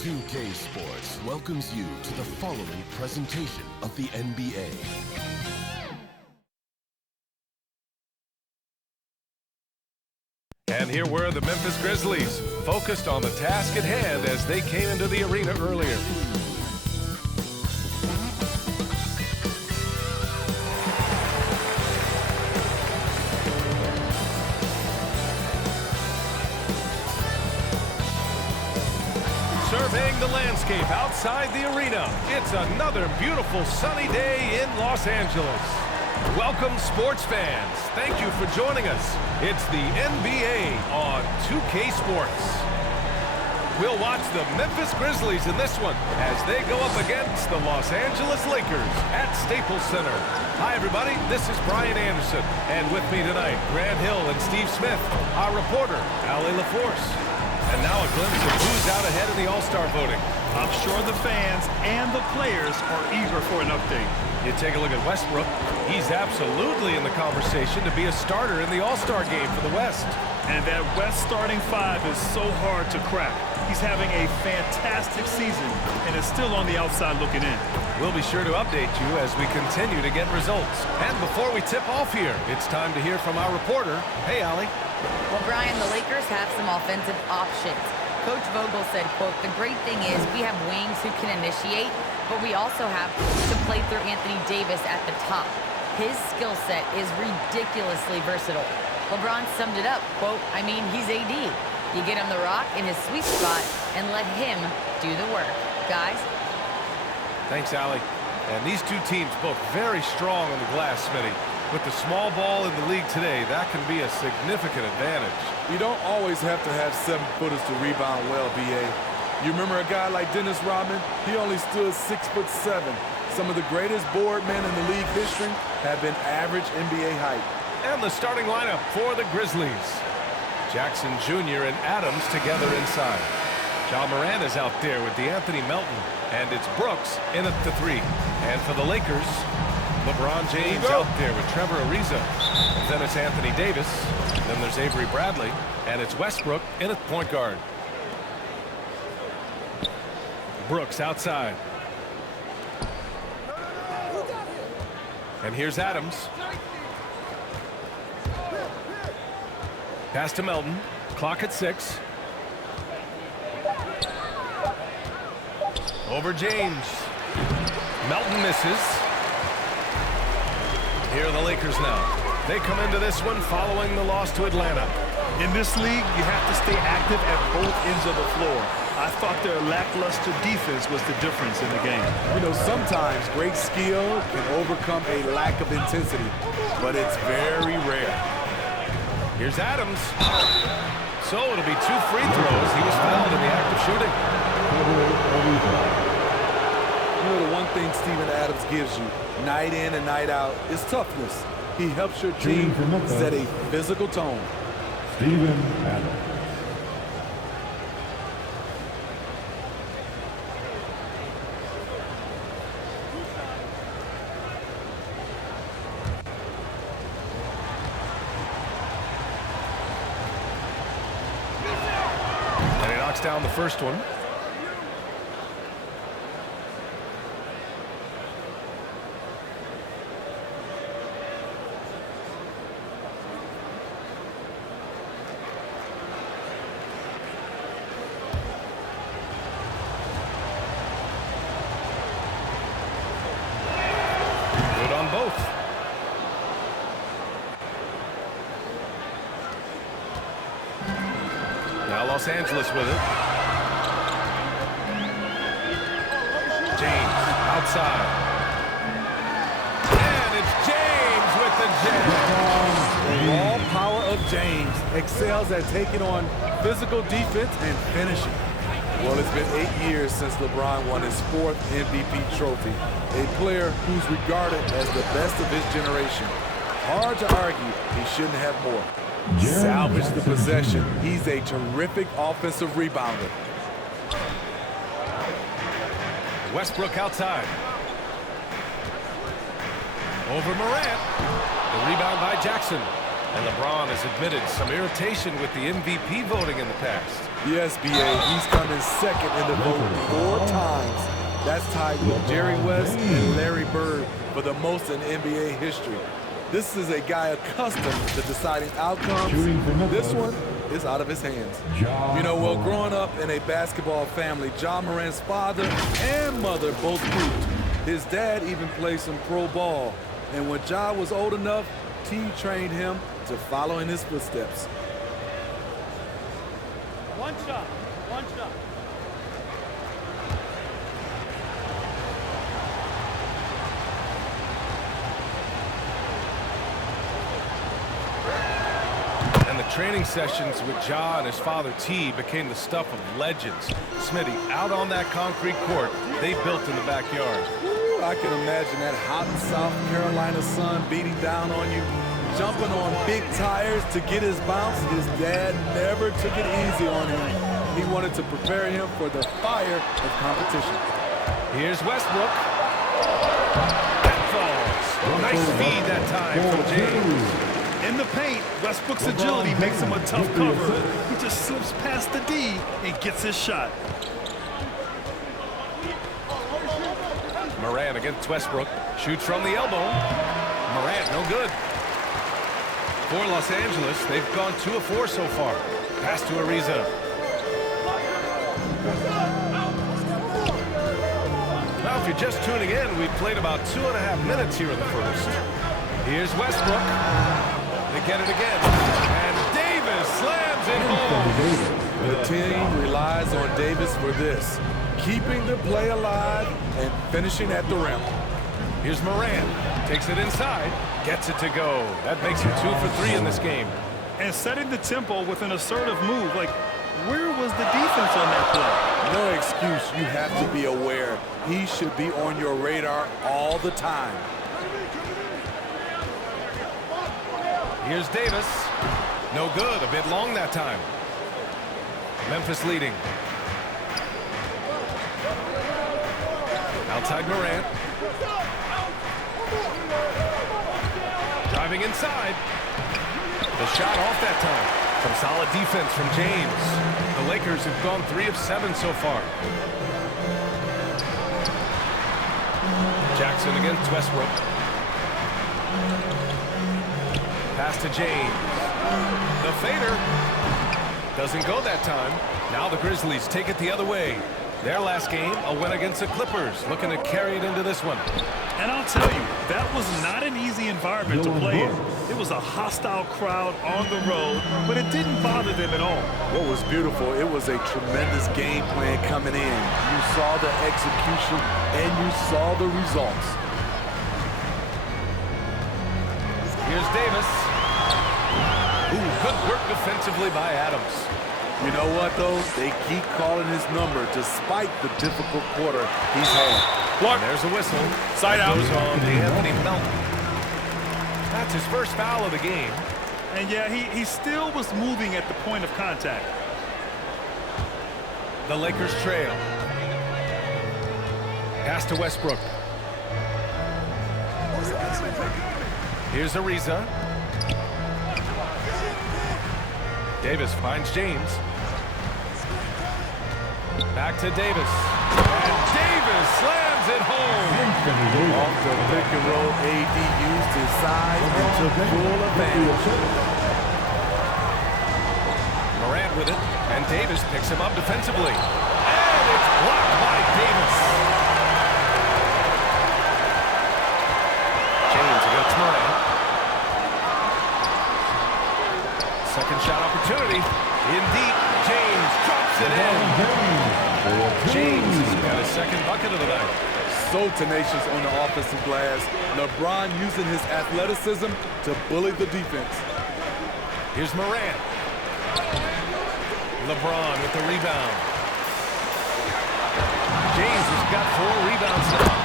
2K Sports welcomes you to the following presentation of the NBA. And here were the Memphis Grizzlies, focused on the task at hand as they came into the arena earlier. Surveying the landscape outside the arena, it's another beautiful sunny day in Los Angeles. Welcome, sports fans. Thank you for joining us. It's the NBA on 2K Sports. We'll watch the Memphis Grizzlies in this one as they go up against the Los Angeles Lakers at Staples Center. Hi, everybody. This is Brian Anderson. And with me tonight, Grant Hill and Steve Smith, our reporter, Allie LaForce. And now a glimpse of who's out ahead in the All-Star voting. I'm sure the fans and the players are eager for an update. You take a look at Westbrook. He's absolutely in the conversation to be a starter in the All-Star game for the West. And that West starting five is so hard to crack. He's having a fantastic season and is still on the outside looking in. We'll be sure to update you as we continue to get results. And before we tip off here, it's time to hear from our reporter. Hey, Allie. Well, Brian, the Lakers have some offensive options. Coach Vogel said, quote, "The great thing is we have wings who can initiate, but we also have to play through Anthony Davis at the top. His skill set is ridiculously versatile." LeBron summed it up, quote, "I mean, he's AD. You get him the rock in his sweet spot and let him do the work." Guys? Thanks, Allie. And these two teams both very strong on the glass, Smitty. With the small ball in the league today, that can be a significant advantage. You don't always have to have 7-footers to rebound well, B.A. You remember a guy like Dennis Rodman? He only stood 6'7". Some of the greatest board men in the league history have been average NBA height. And the starting lineup for the Grizzlies. Jackson Jr. and Adams together inside. Moran is out there with DeAnthony Melton. And it's Brooks in at the 3. And for the Lakers, LeBron James out there with Trevor Ariza. And then it's Anthony Davis. Then there's Avery Bradley. And it's Westbrook in at point guard. Brooks outside. And here's Adams. Pass to Melton. Clock at 6. Over James. Melton misses. Here are the Lakers now. They come into this one following the loss to Atlanta. In this league, you have to stay active at both ends of the floor. I thought their lackluster defense was the difference in the game. You know, sometimes great skill can overcome a lack of intensity, but it's very rare. Here's Adams. So it'll be 2 free throws. He was fouled in the act of shooting. You know, the one thing Steven Adams gives you, night in and night out, is toughness. He helps your team set a physical tone. Steven Adams. And he knocks down the first one. Both. Now Los Angeles with it. James outside. And it's James with the jam. The raw power of James excels at taking on physical defense and finishing. Well, it's been 8 years since LeBron won his 4th MVP trophy. A player who's regarded as the best of his generation. Hard to argue he shouldn't have more. Salvage the possession. He's a terrific offensive rebounder. Westbrook outside. Over Moran. The rebound by Jackson. And LeBron has admitted some irritation with the MVP voting in the past. Yes, B.A. He's come in second in the vote 4 times. That's tied with Jerry West and Larry Bird for the most in NBA history. This is a guy accustomed to deciding outcomes. This one is out of his hands. You know, well, growing up in a basketball family, Moran's father and mother both hooped. His dad even played some pro ball. And when Ja was old enough, T trained him to follow in his footsteps. One shot. And the training sessions with Ja and his father T became the stuff of legends. Smitty, out on that concrete court they built in the backyard. Ooh, I can imagine that hot South Carolina sun beating down on you, jumping on big tires to get his bounce. His dad never took it easy on him. He wanted to prepare him for the fire of competition. Here's Westbrook. That falls. Nice feed that time from James. In the paint, Westbrook's agility makes him a tough cover. He just slips past the D and gets his shot. Moran against Westbrook. Shoots from the elbow. Moran, no good. For Los Angeles, they've gone 2 of 4 so far. Pass to Ariza. Well, if you're just tuning in, we've played about 2.5 minutes here in the first. Here's Westbrook. They get it again. And Davis slams it home. The team relies on Davis for this, keeping the play alive and finishing at the rim. Here's Moran. Takes it inside. Gets it to go. That makes him 2 for 3 in this game. And setting the tempo with an assertive move. Like, where was the defense on that play? No excuse. You have to be aware. He should be on your radar all the time. Here's Davis. No good. A bit long that time. Memphis leading. Outside Moran. Driving inside. The shot off that time. Some solid defense from James. The Lakers have gone 3 of 7 so far. Jackson against Westbrook. Pass to James. The fader doesn't go that time. Now the Grizzlies take it the other way. Their last game, a win against the Clippers, looking to carry it into this one. And I'll tell you, that was not an easy environment to play in. It was a hostile crowd on the road, but it didn't bother them at all. What was beautiful, it was a tremendous game plan coming in. You saw the execution and you saw the results. Here's Davis. Ooh, good work defensively by Adams. You know what, though? They keep calling his number despite the difficult quarter he's had. And there's a whistle. Side out. Goes on to Anthony Melton. That's his first foul of the game. And yeah, he still was moving at the point of contact. The Lakers trail. Pass to Westbrook. Here's Ariza. Davis finds James. Back to Davis. And Davis slams it home. Off the pick and roll, AD used his size and took full advantage. Moran with it, and Davis picks him up defensively. And it's blocked by Davis. James against Moran. Second shot opportunity. In deep, James drops it in. James has got his second bucket of the night. So tenacious on the offensive glass. LeBron using his athleticism to bully the defense. Here's Moran. LeBron with the rebound. James has got 4 rebounds now.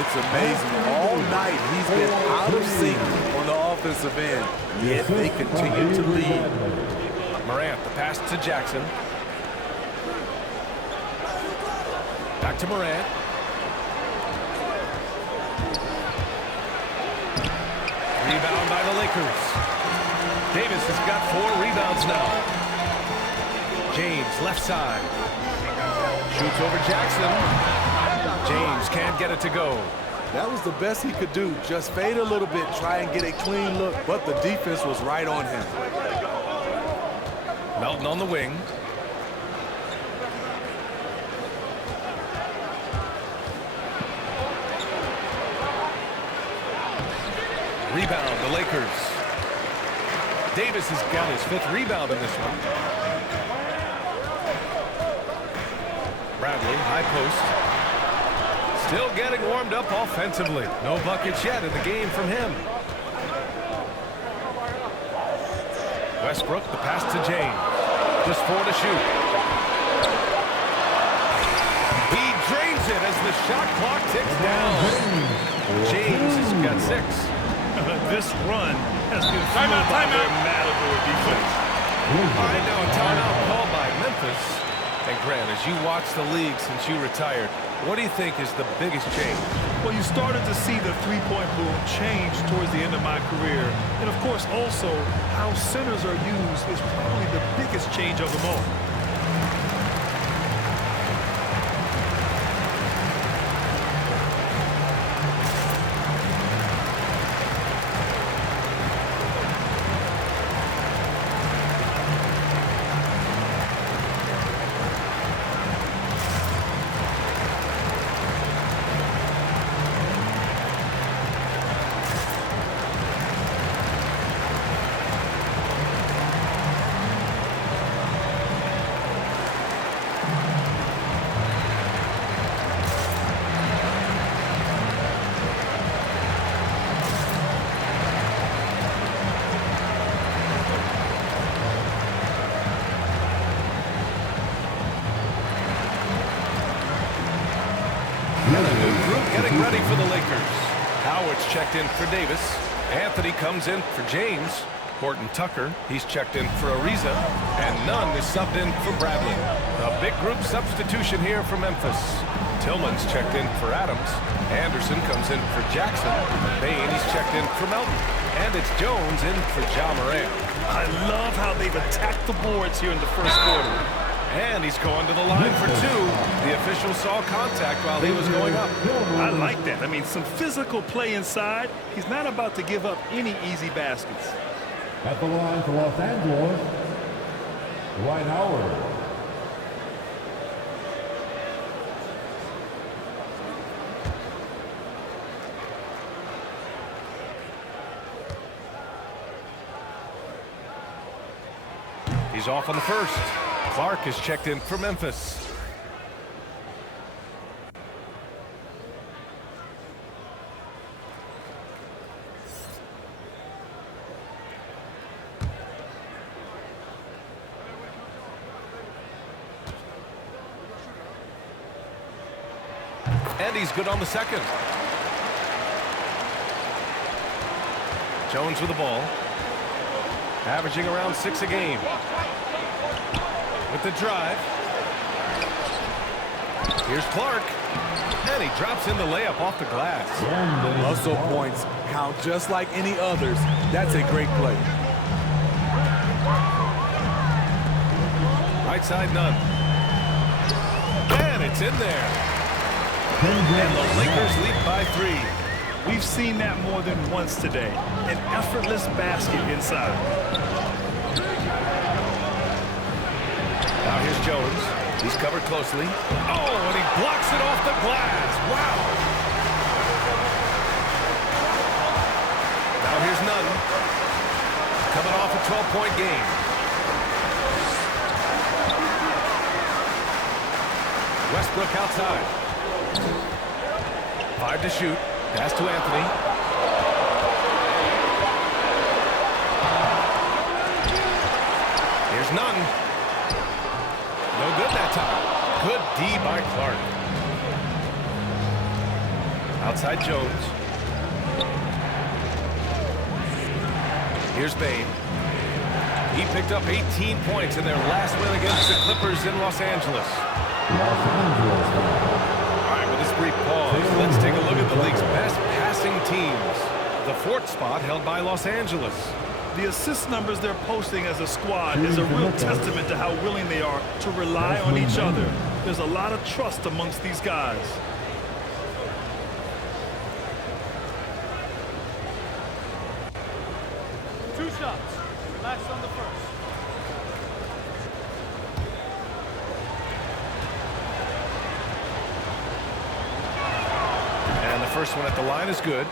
It's amazing. All night he's been out of sync on the offensive end, yet they continue to lead. Morant, the pass to Jackson. Back to Morant. Rebound by the Lakers. Davis has got 4 rebounds now. James, left side. Shoots over Jackson. James can't get it to go. That was the best he could do. Just fade a little bit, try and get a clean look, but the defense was right on him. Melton on the wing. Rebound, the Lakers. Davis has got his 5th rebound in this one. Bradley, high post. Still getting warmed up offensively. No buckets yet in the game from him. Westbrook, the pass to James. Just 4 to shoot. He drains it as the shot clock ticks down. James has got 6. This run has been fueled by their Matador defense. I know, timeout called by Memphis. And Grant, as you watch the league since you retired, what do you think is the biggest change? Well, you started to see the three-point boom change towards the end of my career. And, of course, also how centers are used is probably the biggest change of them all. Getting ready for the Lakers. Howard's checked in for Davis. Anthony comes in for James. Horton Tucker, he's checked in for Ariza. And Nunn is subbed in for Bradley. A big group substitution here for Memphis. Tillman's checked in for Adams. Anderson comes in for Jackson. Bain, he's checked in for Melton. And it's Jones in for Moran. I love how they've attacked the boards here in the first quarter. And he's going to the line for 2. The official saw contact while he was going up. I like that. I mean, some physical play inside. He's not about to give up any easy baskets. At the line for Los Angeles, Dwight Howard. He's off on the first. Clark is checked in for Memphis. And he's good on the second. Jones with the ball. Averaging around 6 a game. With the drive. Here's Clark. And he drops in the layup off the glass. Hustle points count just like any others. That's a great play. Right side, Nunn. And it's in there. And the Lakers lead by 3. We've seen that more than once today. An effortless basket inside. Now here's Jones. He's covered closely. Oh, and he blocks it off the glass. Wow. Now here's Nunn. Coming off a 12-point game. Westbrook outside. 5 to shoot. Pass to Anthony. Here's Nunn. No good that time. Good D by Clark. Outside Jones. Here's Bain. He picked up 18 points in their last win against the Clippers in Los Angeles. All right, with this brief pause, let's take a look at the league's best passing teams. The 4th spot held by Los Angeles. The assist numbers they're posting as a squad is a real testament to how willing they are to rely on each other. There's a lot of trust amongst these guys. Two shots. Relax on the first. And the first one at the line is good.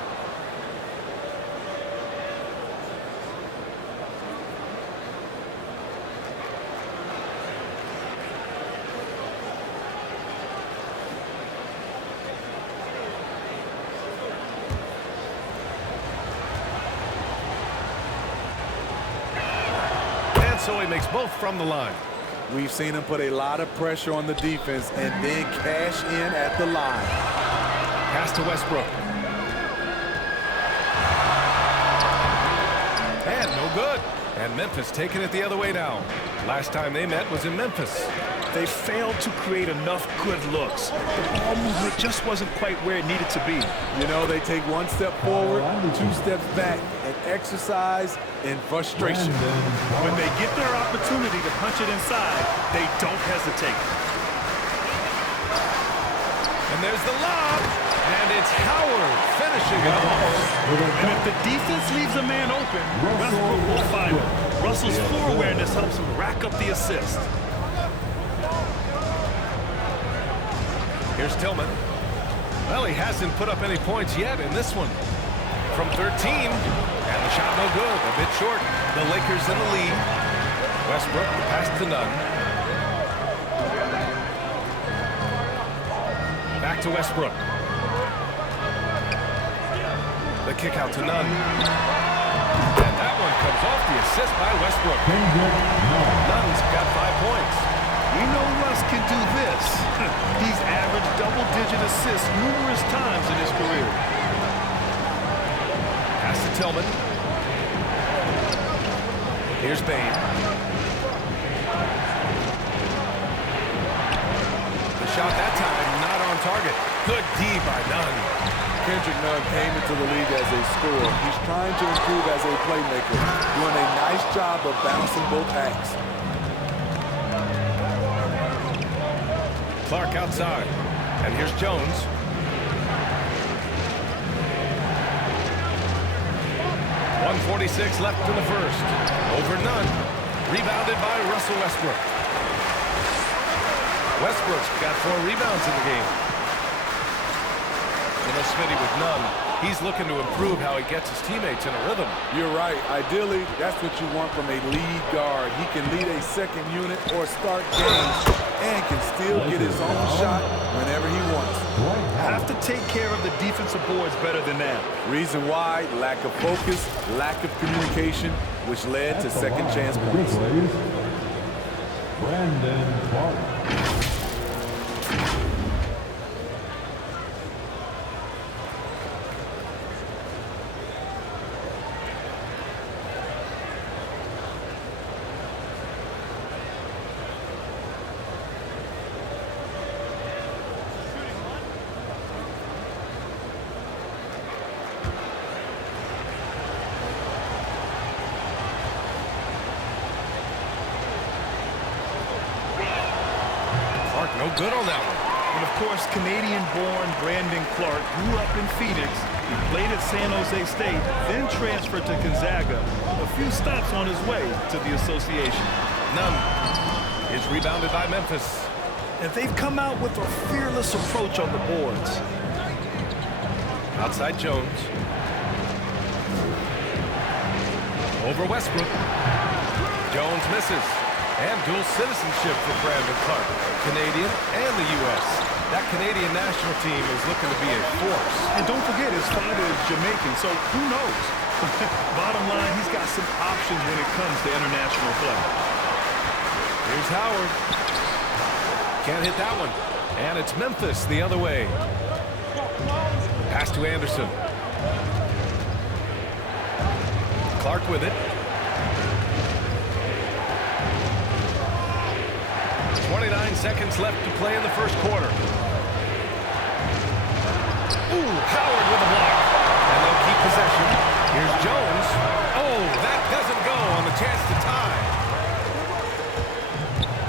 So he makes both from the line. We've seen him put a lot of pressure on the defense and then cash in at the line. Pass to Westbrook. And no good. And Memphis taking it the other way now. Last time they met was in Memphis. They failed to create enough good looks. The ball movement just wasn't quite where it needed to be. You know, they take one step forward, two steps back, and exercise in frustration. When they get their opportunity to punch it inside, they don't hesitate. And there's the lob. And it's Howard finishing it off. And if the defense leaves a man open, Westbrook will find him. Russell's floor awareness helps him rack up the assist. Here's Tillman. Well, he hasn't put up any points yet in this one. From 13, and the shot no good, a bit short. The Lakers in the lead. Westbrook, the pass to Nunn. Back to Westbrook. The kick out to Nunn. And that one comes off the assist by Westbrook. Nunn's got 5 points. We know Russ can do this. He's averaged double-digit assists numerous times in his career. Pass to Tillman. Here's Bane. The shot that time not on target. Good D by Nunn. Kendrick Nunn came into the league as a scorer. He's trying to improve as a playmaker, doing a nice job of balancing both acts. Clark outside. And here's Jones. .146 left in the first. Over Nunn. Rebounded by Russell Westbrook. Westbrook's got 4 rebounds in the game. Smitty with Nunn. He's looking to improve how he gets his teammates in a rhythm. You're right. Ideally, that's what you want from a lead guard. He can lead a second unit or start games and can still get his own shot whenever he wants. Have to take care of the defensive boards better than that. Reason why, lack of focus, lack of communication, which led to second chance points. Brandon Clark. No good on that one. And of course, Canadian-born Brandon Clark grew up in Phoenix. He played at San Jose State, then transferred to Gonzaga. A few stops on his way to the association. Nunn is rebounded by Memphis. And they've come out with a fearless approach on the boards. Outside Jones. Over Westbrook. Jones misses. And dual citizenship for Brandon Clark, Canadian and the U.S. That Canadian national team is looking to be a force. And don't forget, his father is Jamaican, so who knows? Bottom line, he's got some options when it comes to international play. Here's Howard. Can't hit that one. And it's Memphis the other way. Pass to Anderson. Clark with it. 29 seconds left to play in the first quarter. Ooh, Howard with a block. And they'll keep possession. Here's Jones. Oh, that doesn't chance to tie.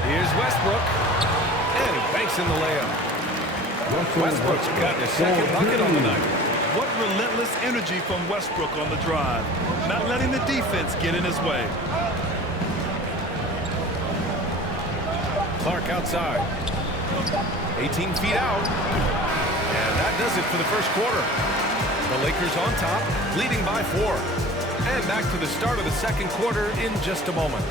Here's Westbrook. And he banks in the layup. Westbrook's got his second bucket on the night. What relentless energy from Westbrook on the drive. Not letting the defense get in his way. Clark outside. 18 feet out. And that does it for the first quarter. The Lakers on top, leading by 4. And back to the start of the second quarter in just a moment.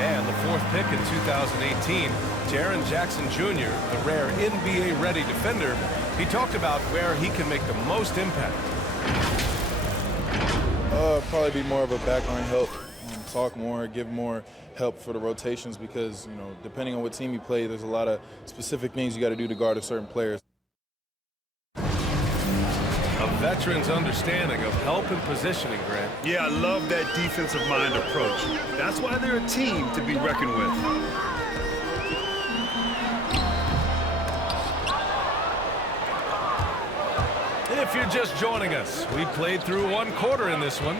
And the 4th pick in 2018, Jaren Jackson Jr., the rare NBA-ready defender, he talked about where he can make the most impact. Probably be more of a backline help, talk more, give more help for the rotations because, you know, depending on what team you play, there's a lot of specific things you got to do to guard a certain player. A veteran's understanding of help and positioning, Grant. Yeah, I love that defensive mind approach. That's why they're a team to be reckoned with. If you're just joining us, we played through 1 quarter in this one.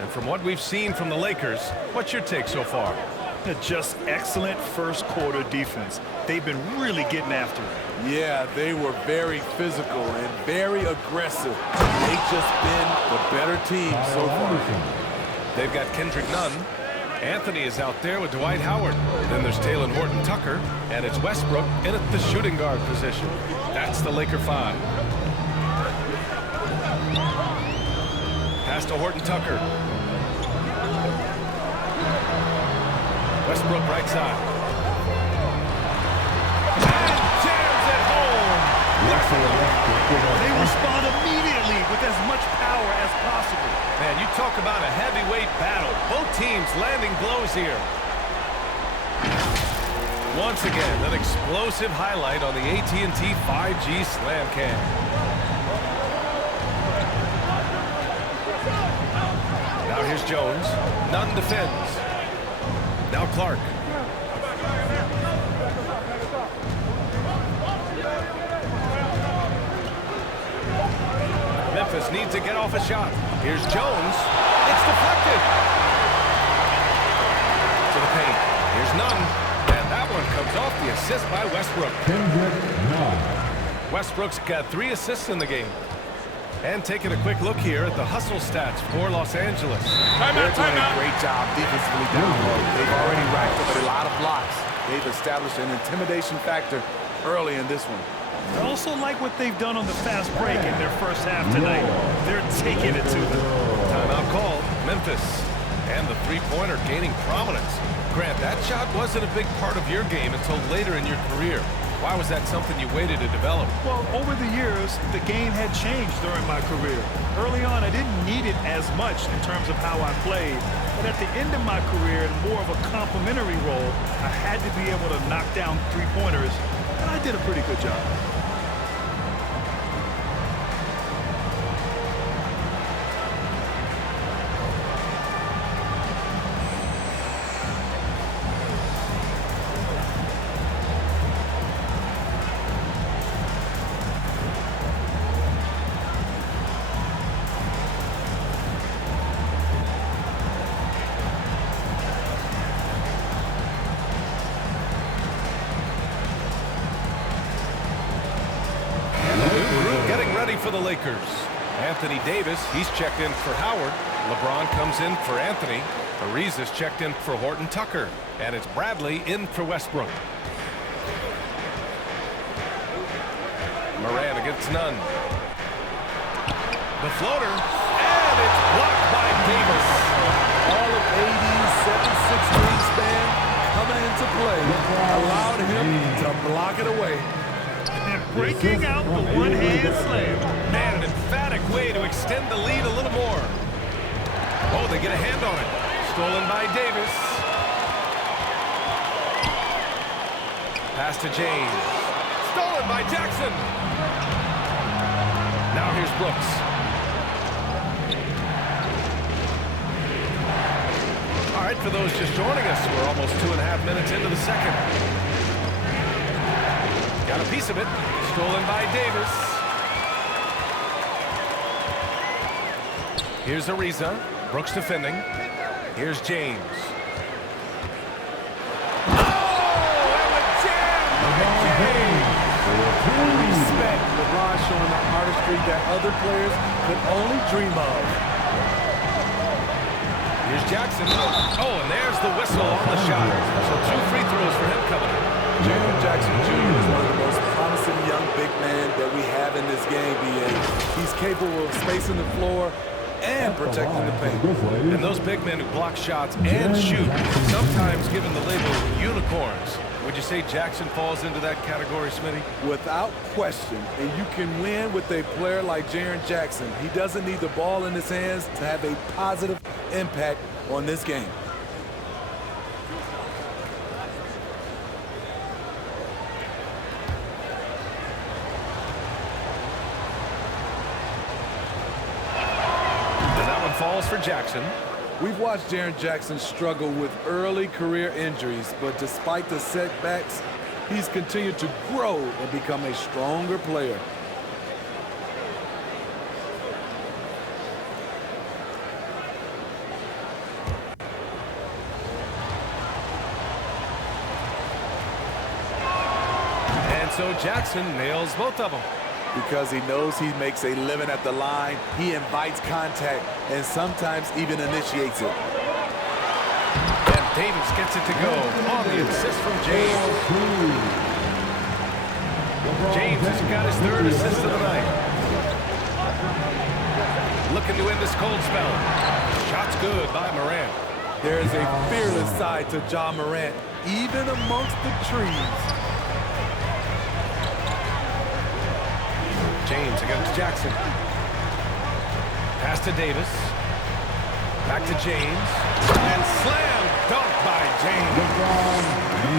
And from what we've seen from the Lakers, what's your take so far? Just excellent first quarter defense. They've been really getting after it. Yeah, they were very physical and very aggressive. They've just been the better team so far. They've got Kendrick Nunn. Anthony is out there with Dwight Howard. Then there's Talen Horton-Tucker, and it's Westbrook in at the shooting guard position. That's the Laker 5. Pass to Horton-Tucker. Westbrook right side. They respond immediately with as much power as possible. Man, you talk about a heavyweight battle. Both teams landing blows here. Once again, an explosive highlight on the AT&T 5G Slam Cam. Now here's Jones. Nunn defends. Now Clark. Memphis needs to get off a shot. Here's Jones. It's deflected. To the paint. Here's Nunn. And that one comes off the assist by Westbrook. Westbrook's got 3 assists in the game. And taking a quick look here at the hustle stats for Los Angeles. They're doing a great job defensively down low. They've already racked up a lot of blocks. They've established an intimidation factor early in this one. I also like what they've done on the fast break in their first half tonight. They're taking it to them. Timeout called. Memphis. And the three-pointer gaining prominence. Grant, that shot wasn't a big part of your game until later in your career. Why was that something you waited to develop? Well, over the years, the game had changed during my career. Early on, I didn't need it as much in terms of how I played. But at the end of my career, in more of a complementary role, I had to be able to knock down three-pointers, and I did a pretty good job. For the Lakers. Anthony Davis, he's checked in for Howard. LeBron comes in for Anthony. Ariza's checked in for Horton-Tucker. And it's Bradley in for Westbrook. Moran against Nunn. The floater. And it's blocked by Davis. All of AD's 7'6" wingspan coming into play allowed him to block it away. And breaking out the one-hand slam. Man, an emphatic way to extend the lead a little more. Oh, they get a hand on it. Stolen by Davis. Pass to James. Stolen by Jackson. Now here's Brooks. All right, for those just joining us, we're almost 2.5 minutes into the second. Got a piece of it. Stolen by Davis. Here's Ariza. Brooks defending. Here's James. Respect. LeBron showing the artistry that other players could only dream of. Here's Jackson. Oh, and there's the whistle on the shot. So 2 free throws for him coming up. Jaren Jackson Jr. is one of the most promising young big men that we have in this game, B.A. He's capable of spacing the floor and protecting the paint. And those big men who block shots and shoot, sometimes given the label unicorns. Would you say Jackson falls into that category, Smitty? Without question, and you can win with a player like Jaren Jackson. He doesn't need the ball in his hands to have a positive impact on this game. And that one falls for Jackson. We've watched Jaren Jackson struggle with early career injuries, but despite the setbacks, he's continued to grow and become a stronger player. And so Jackson nails both of them. Because he knows he makes a living at the line, he invites contact and sometimes even initiates it. And Davis gets it to go on the assist from James. James has got his 3rd assist of the night. Looking to end this cold spell. Shot's good by Moran. There is a fearless side to Ja Morant, even amongst the trees. James against Jackson. Pass to Davis. Back to James. And slam dunk by James.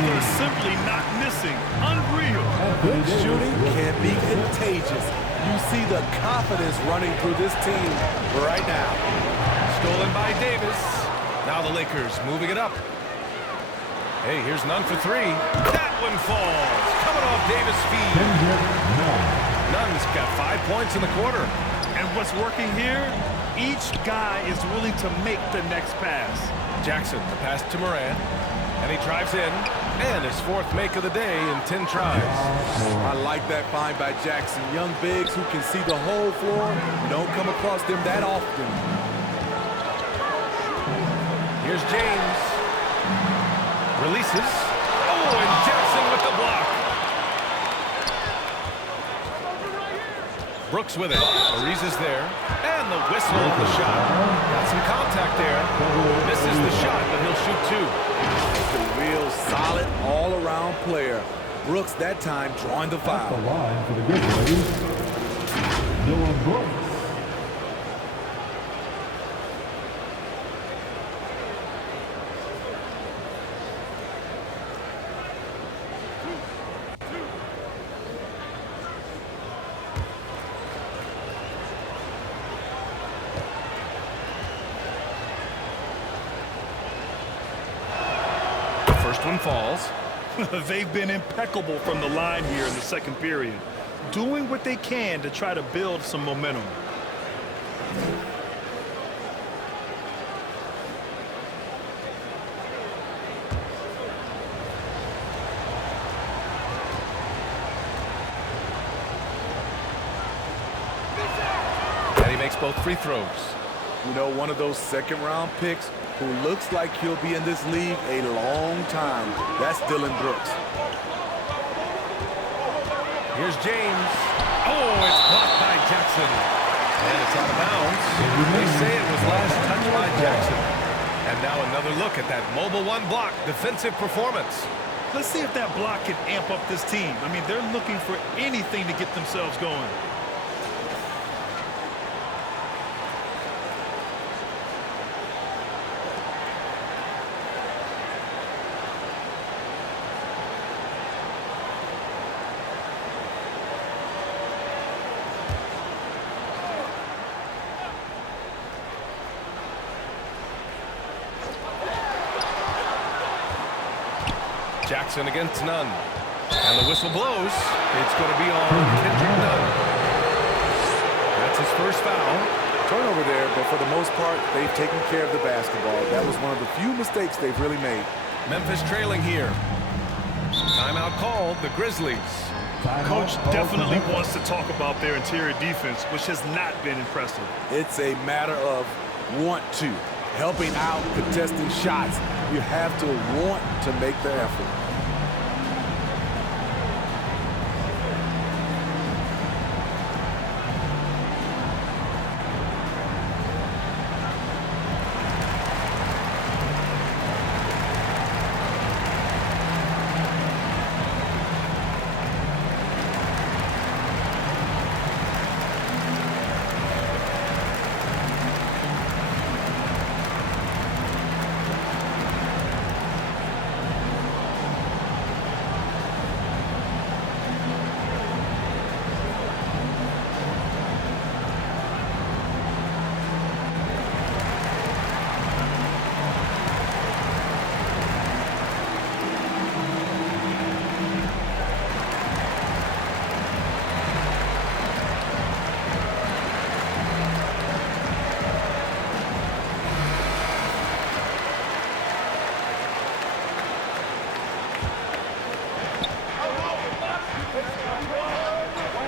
They're simply not missing. Unreal. Good shooting can be contagious. You see the confidence running through this team right now. Stolen by Davis. Now the Lakers moving it up. Hey, here's none for 3. That one falls. Coming off Davis' feed. Nunn's got 5 points in the quarter. And what's working here? Each guy is willing to make the next pass. Jackson, the pass to Moran. And he drives in. And his 4th make of the day in 10 tries. I like that find by Jackson. Young bigs who can see the whole floor. You don't come across them that often. Here's James. Releases. Oh, and Jackson with the block. Brooks with it. Ariza's there. And the whistle on the shot. Got some contact there. Misses the shot, but he'll shoot 2. Just a real solid all-around player. Brooks that time drawing the foul. The line for the Grizzlies, Dylan Brooks. First one falls. They've been impeccable from the line here in the second period, doing what they can to try to build some momentum. And he makes both free throws. You know, one of those second-round picks who looks like he'll be in this league a long time. That's Dylan Brooks. Here's James. Oh, it's blocked by Jackson. And it's out of bounds. They say it was last touched by Jackson. And now another look at that mobile 1 block defensive performance. Let's see if that block can amp up this team. I mean, they're looking for anything to get themselves going. Jackson against Nunn. And the whistle blows. It's going to be on Kendrick Nunn. That's his first foul. Turnover there, but for the most part, they've taken care of the basketball. That was one of the few mistakes they've really made. Memphis trailing here. Timeout called, the Grizzlies. Coach definitely wants to talk about their interior defense, which has not been impressive. It's a matter of want to. Helping out, contesting shots. You have to want to make the effort.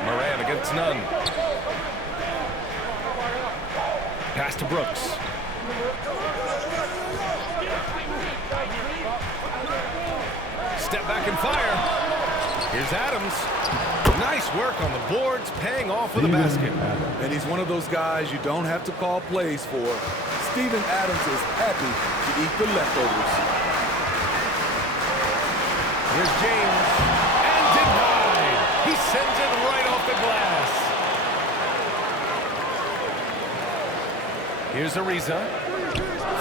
Moran against Nunn. Pass to Brooks. Step back and fire. Here's Adams. Nice work on the boards, paying off with a basket. And he's one of those guys you don't have to call plays for. Steven Adams is happy to eat the leftovers. Here's James. And denied. He sends it right off the glass. Here's Ariza.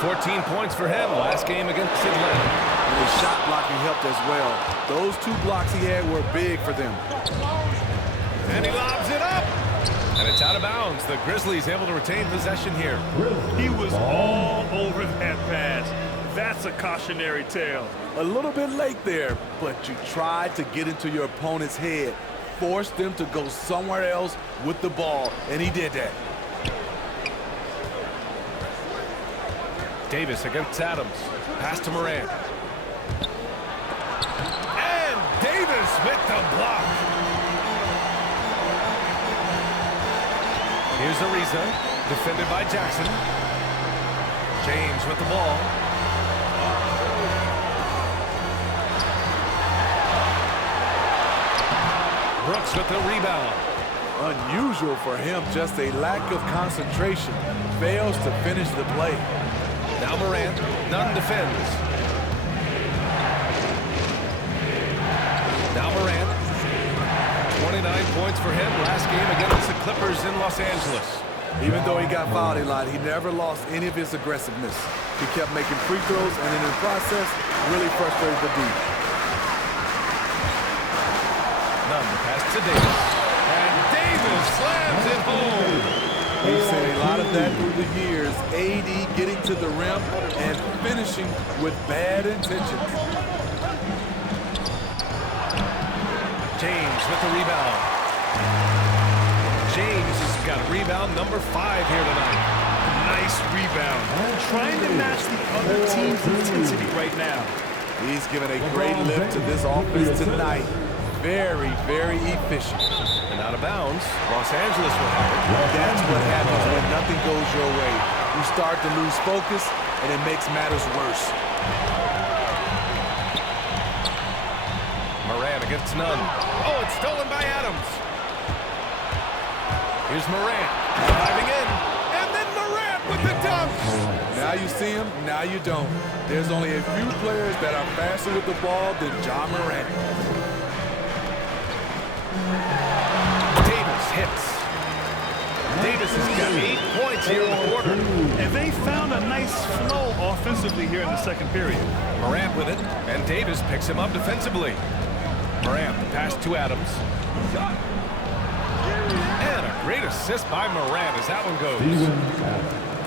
14 points for him last game against Atlanta. And his shot blocking helped as well. Those 2 blocks he had were big for them. And he lobs it up. And it's out of bounds. The Grizzlies able to retain possession here. He was all over that pass. That's a cautionary tale. A little bit late there, but you tried to get into your opponent's head. Forced them to go somewhere else with the ball, and he did that. Davis against Adams. Pass to Moran. And Davis with the block. Here's Ariza, defended by Jackson. James with the ball. Brooks with the rebound. Unusual for him, just a lack of concentration. Fails to finish the play. Now Moran, Nunn defends. Now Moran. 29 points for him last game against the Clippers in Los Angeles. Even though he got fouled a lot, he never lost any of his aggressiveness. He kept making free throws, and in the process, really frustrated the D. Nunn pass to Davis. And Davis slams it home. We've seen a lot of that through the years. AD getting to the rim and finishing with bad intentions. James with the rebound. James has got rebound number 5 here tonight. Nice rebound. Trying to match the other team's intensity right now. He's given a great lift to this offense tonight. Very, very efficient. And out of bounds, Los Angeles will have it. That's what happens when nothing goes your way. You start to lose focus, and it makes matters worse. Moran against Nunn. Oh, it's stolen by Adams. Here's Moran driving in. And then Moran with the dunk. Now you see him, now you don't. There's only a few players that are faster with the ball than John Moran. Davis hits. Davis has got 8 points here in the quarter. And they found a nice flow offensively here in the second period. Moran with it, and Davis picks him up defensively. Moran, the pass to Adams. And a great assist by Moran as that one goes.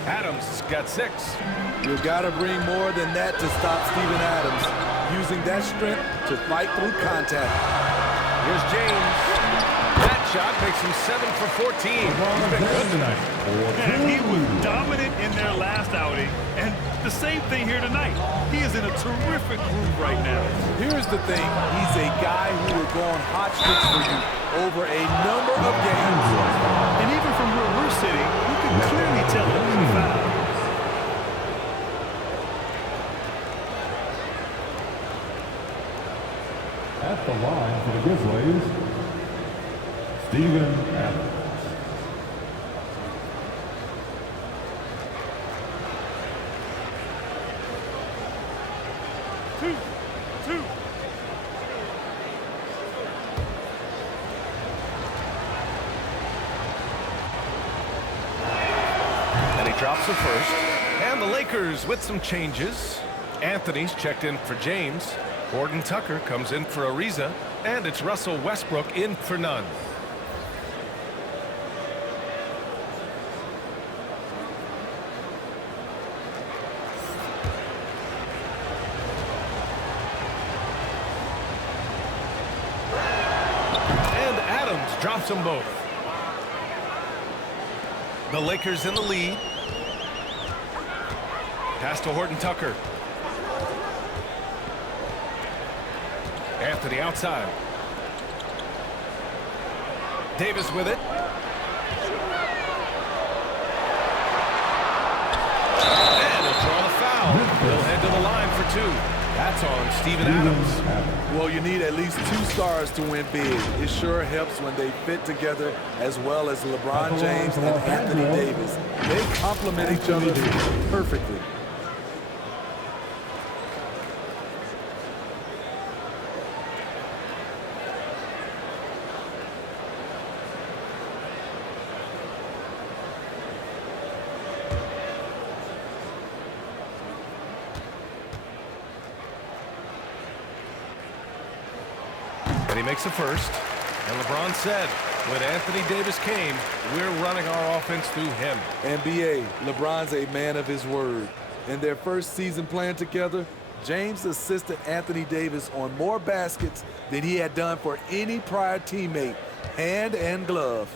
Adams got 6. You've got to bring more than that to stop Steven Adams. Using that strength to fight through contact. Here's James. That shot makes him 7 for 14. He's been good tonight. And he was dominant in their last outing, and the same thing here tonight. He is in a terrific groove right now. Here's the thing. He's a guy who will go on hot streaks for you over a number of games. And even from where we're sitting, you can clearly tell it was a foul. At the line for the Grizzlies, Steven Adams. Two. And he drops the first. And the Lakers with some changes. Anthony's checked in for James. Gordon Tucker comes in for Ariza. And it's Russell Westbrook in for Nunn. And Adams drops them both. The Lakers in the lead. Pass to Horton Tucker. Anthony outside. Davis with it. And he'll draw the foul. He'll head to the line for two. That's on Steven Adams. Well, you need at least 2 stars to win big. It sure helps when they fit together as well as LeBron James and Anthony Davis. They complement each other perfectly. And he makes the first. And LeBron said, when Anthony Davis came, we're running our offense through him. NBA, LeBron's a man of his word. In their first season playing together, James assisted Anthony Davis on more baskets than he had done for any prior teammate, hand and glove.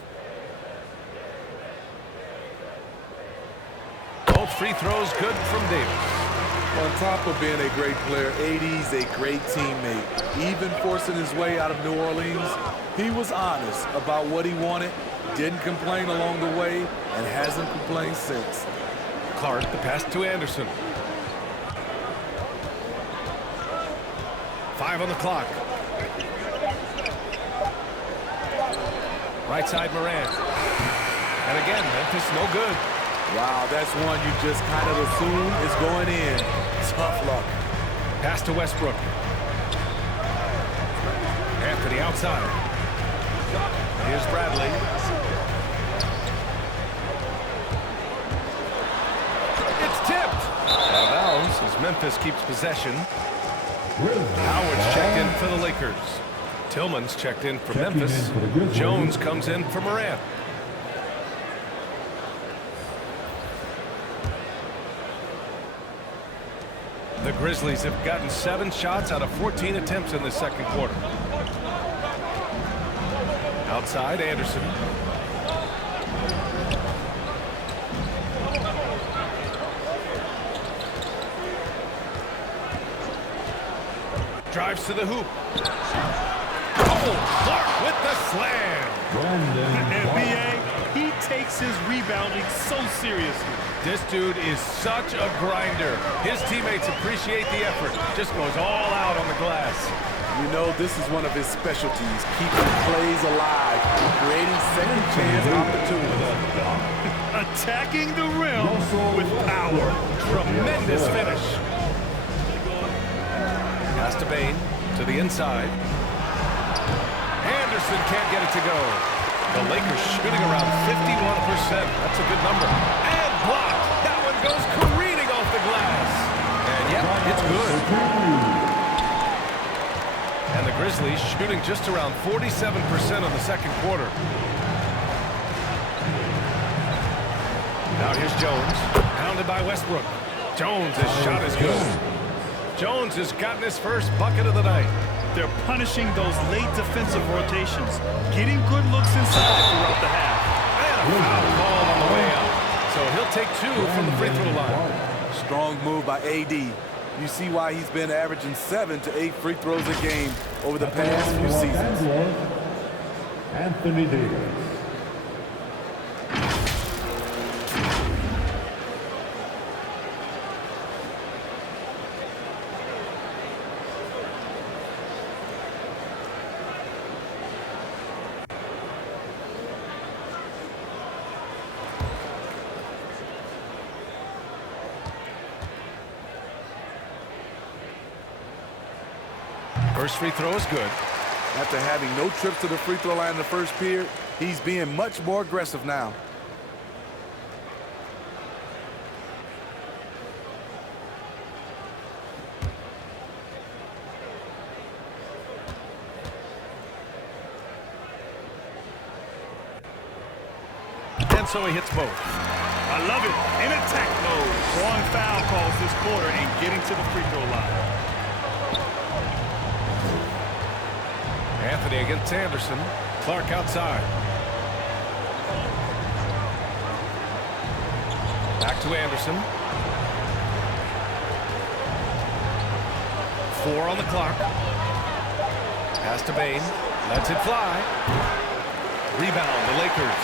Both free throws good from Davis. On top of being a great player, AD's a great teammate. Even forcing his way out of New Orleans, he was honest about what he wanted, didn't complain along the way, and hasn't complained since. Clark, the pass to Anderson. 5 on the clock. Right side, Moran. And again, Memphis no good. Wow, that's one you just kind of assume is going in. Tough luck. Pass to Westbrook. Anthony outside. Here's Bradley. It's tipped. Out of bounds as Memphis keeps possession. Howard's checked in for the Lakers. Tillman's checked in for Memphis. Jones comes in for Moran. The Grizzlies have gotten 7 shots out of 14 attempts in the second quarter. Outside, Anderson. Drives to the hoop. Oh, Clark with the slam. NBA, he takes his rebounding so seriously. This dude is such a grinder. His teammates appreciate the effort. Just goes all out on the glass. You know, this is one of his specialties, keeping plays alive, creating second chance opportunities. Attacking the rim with power. Tremendous finish. Pass to Bain, to the inside. Anderson can't get it to go. The Lakers shooting around 51%. That's a good number. And blocked. That one goes careening off the glass. And yeah, it's good. And the Grizzlies shooting just around 47% in the second quarter. Now here's Jones. Pounded by Westbrook. Jones' shot is good. Jones has gotten his first bucket of the night. They're punishing those late defensive rotations, getting good looks inside throughout the half. And a foul call on the way out. So he'll take 2 from the free throw line. Strong move by AD. You see why he's been averaging 7 to 8 free throws a game over the past few seasons. Anthony Davis. First free throw is good. After having no trips to the free throw line in the first period, he's being much more aggressive now. And so he hits both. I love it. In attack mode. Drawing foul calls this quarter and getting to the free throw line. Anthony against Anderson. Clark outside. Back to Anderson. 4 on the clock. Pass to Bain. Lets it fly. Rebound, the Lakers.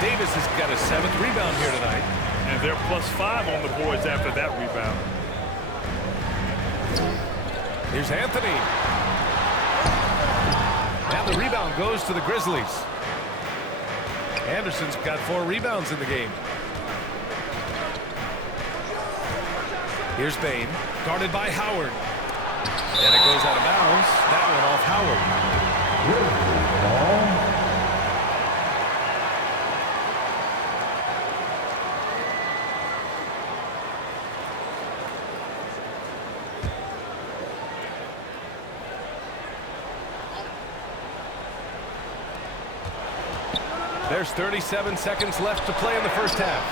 Davis has got a 7th rebound here tonight. And they're +5 on the boards after that rebound. Here's Anthony. And the rebound goes to the Grizzlies. Anderson's got 4 rebounds in the game. Here's Bain, guarded by Howard. And it goes out of bounds. That one off Howard. There's 37 seconds left to play in the first half.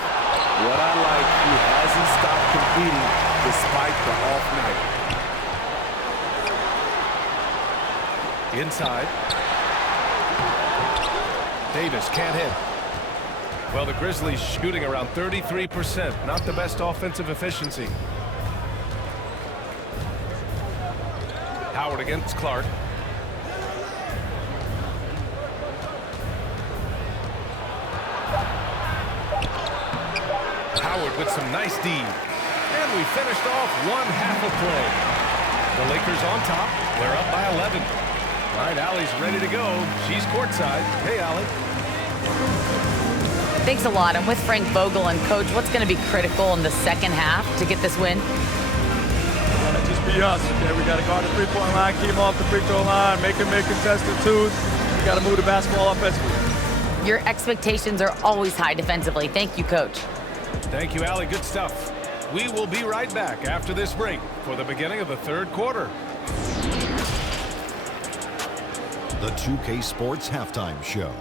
What I like, he hasn't stopped competing despite the off night. Inside. Davis can't hit. Well, the Grizzlies shooting around 33%. Not the best offensive efficiency. Howard against Clark. Howard with some nice D. And we finished off one half of play. The Lakers on top. They're up by 11. All right, Allie's ready to go. She's courtside. Hey, Allie. Thanks a lot. I'm with Frank Vogel. And, Coach, what's going to be critical in the second half to get this win? Just be us, okay? We got to guard the three-point line, keep them off the free throw line, make them make contested twos. We got to move the basketball offensively. Your expectations are always high defensively. Thank you, Coach. Thank you, Allie. Good stuff. We will be right back after this break for the beginning of the third quarter. The 2K Sports Halftime Show.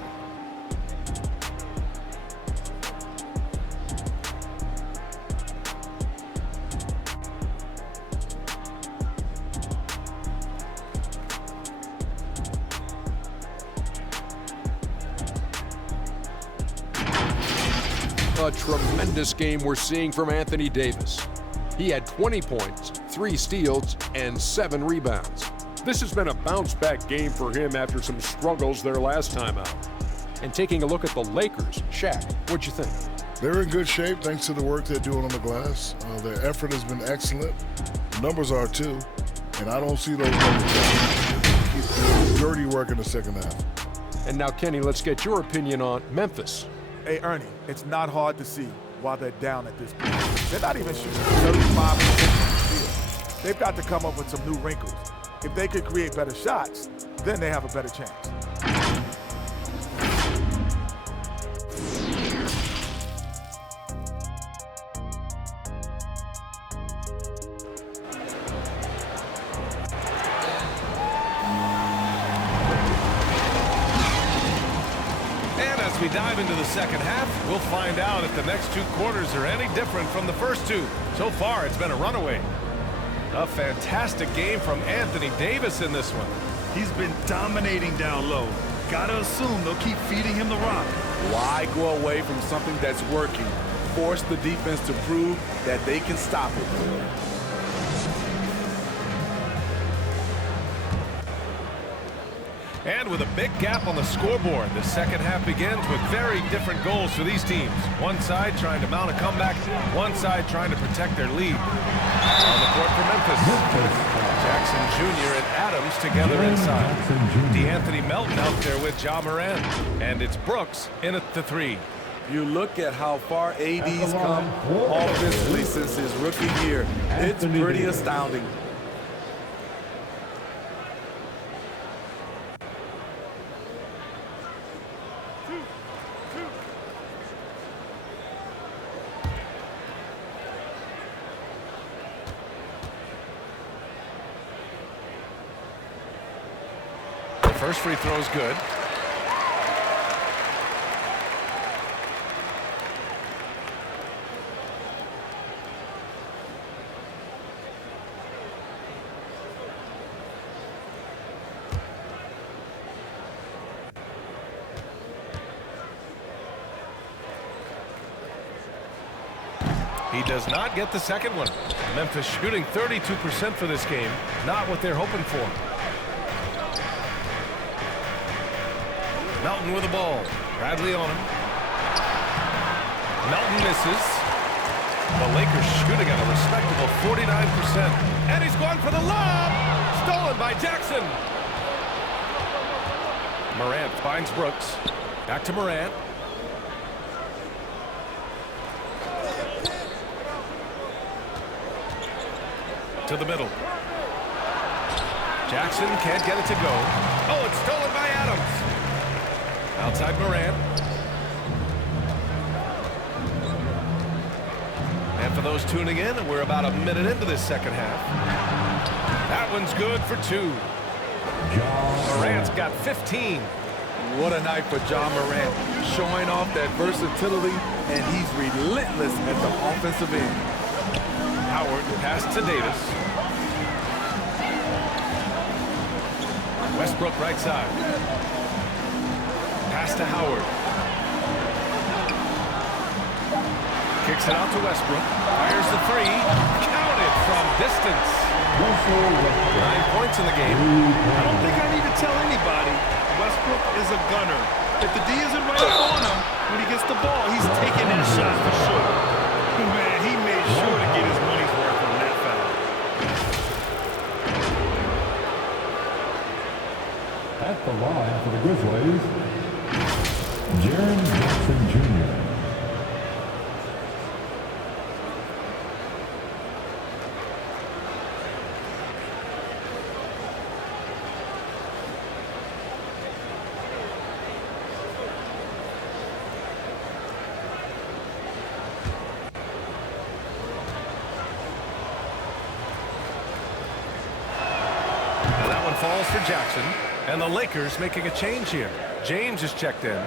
A tremendous game we're seeing from Anthony Davis. He had 20 points, 3 steals, and 7 rebounds. This has been a bounce-back game for him after some struggles their last time out. And taking a look at the Lakers, Shaq, what'd you think? They're in good shape thanks to the work they're doing on the glass. Their effort has been excellent. The numbers are too. And I don't see those numbers down. Keep doing dirty work in the second half. And now, Kenny, let's get your opinion on Memphis. Hey, Ernie, it's not hard to see why they're down at this point. They're not even shooting 35% from the field. They've got to come up with some new wrinkles. If they could create better shots, then they have a better chance. As we dive into the second half, we'll find out if the next 2 quarters are any different from the first 2. So far, it's been a runaway. A fantastic game from Anthony Davis in this one. He's been dominating down low. Gotta assume they'll keep feeding him the rock. Why go away from something that's working? Force the defense to prove that they can stop it. And with a big gap on the scoreboard, the second half begins with very different goals for these teams. One side trying to mount a comeback, one side trying to protect their lead. On the court for Memphis. Jackson Jr. and Adams together inside. DeAnthony Melton out there with Moran. And it's Brooks in at the 3. You look at how far AD's come offensively since his rookie year. It's pretty astounding. First free throw is good. He does not get the second one. Memphis shooting 32% for this game. Not what they're hoping for. Melton with the ball. Bradley on him. Melton misses. The Lakers shooting at a respectable 49%. And he's going for the lob. Stolen by Jackson. Moran finds Brooks. Back to Moran. To the middle. Jackson can't get it to go. Oh, it's stolen by Adams. Outside Moran. And for those tuning in, we're about a minute into this second half. That one's good for 2. Moran's got 15. What a night for Moran, showing off that versatility, and he's relentless at the offensive end. Howard pass to Davis. Westbrook right side. Pass to Howard. Kicks it out to Westbrook. Fires the 3. Counted from distance. 9 points in the game. I don't think I need to tell anybody Westbrook is a gunner. If the D isn't right up on him, when he gets the ball, he's taking that shot for sure. Man, he made sure to get his money's worth on that foul. At the line for the Grizzlies, Jaren Jackson Jr. And that one falls for Jackson. And the Lakers making a change here. James is checked in.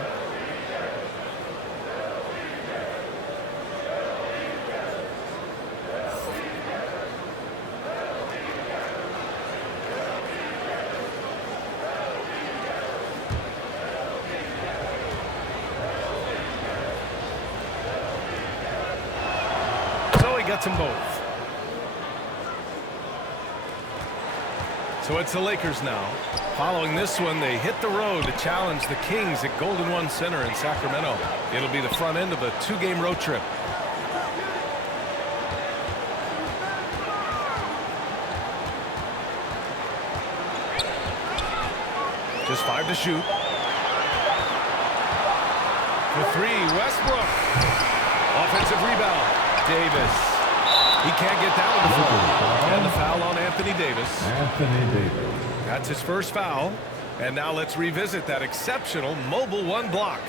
So he gets them both. So it's the Lakers now. Following this one, they hit the road to challenge the Kings at Golden One Center in Sacramento. It'll be the front end of a 2-game road trip. Just 5 to shoot. For 3, Westbrook. Offensive rebound. Davis. He can't get that one to fall. And the foul on Anthony Davis. Anthony Davis. That's his first foul. And now let's revisit that exceptional mobile 1 block.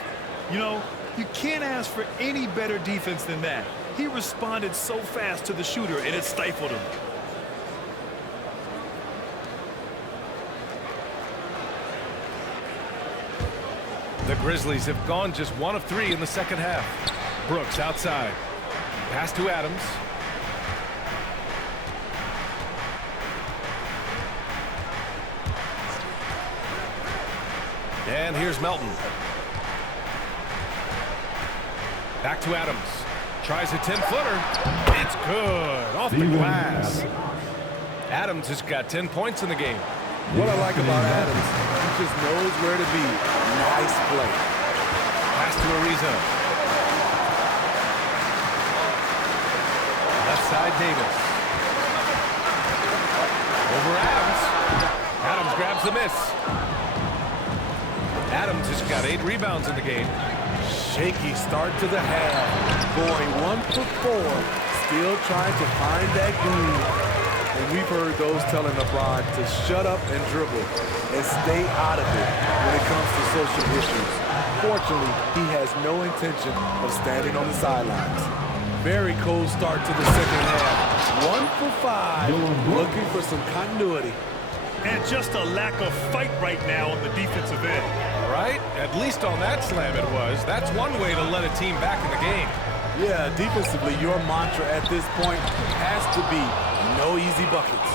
You know, you can't ask for any better defense than that. He responded so fast to the shooter, and it stifled him. The Grizzlies have gone just 1 of 3 in the second half. Brooks outside. Pass to Adams. And here's Melton. Back to Adams. Tries a 10-footer. It's good. Off the glass. Adams has got 10 points in the game. What I like about Adams, he just knows where to be. Nice play. Pass to Ariza. Left side, Davis. Over Adams. Adams grabs the miss. Adams has got 8 rebounds in the game. Shaky start to the half. Going 1 for 4. Still trying to find that groove. And we've heard those telling LeBron to shut up and dribble and stay out of it when it comes to social issues. Fortunately, he has no intention of standing on the sidelines. Very cold start to the second half. 1 for 5, looking for some continuity. And just a lack of fight right now on the defensive end. Right? At least on that slam it was. That's one way to let a team back in the game. Yeah, defensively, your mantra at this point has to be no easy buckets.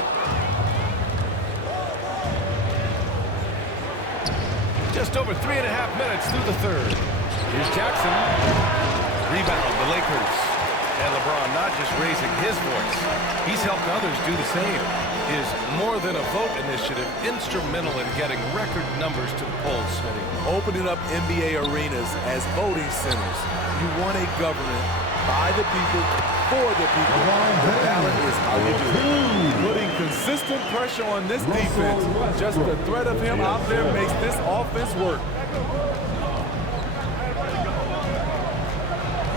Just over 3.5 minutes through the third. Here's Jackson. Rebound, the Lakers. And LeBron not just raising his voice. He's helped others do the same. His More Than a Vote initiative instrumental in getting record numbers to the polls, Smitty. Opening up NBA arenas as voting centers. You want a government by the people, for the people. The ballot is how you do it. Putting consistent pressure on this defense. Just the threat of him out there makes this offense work.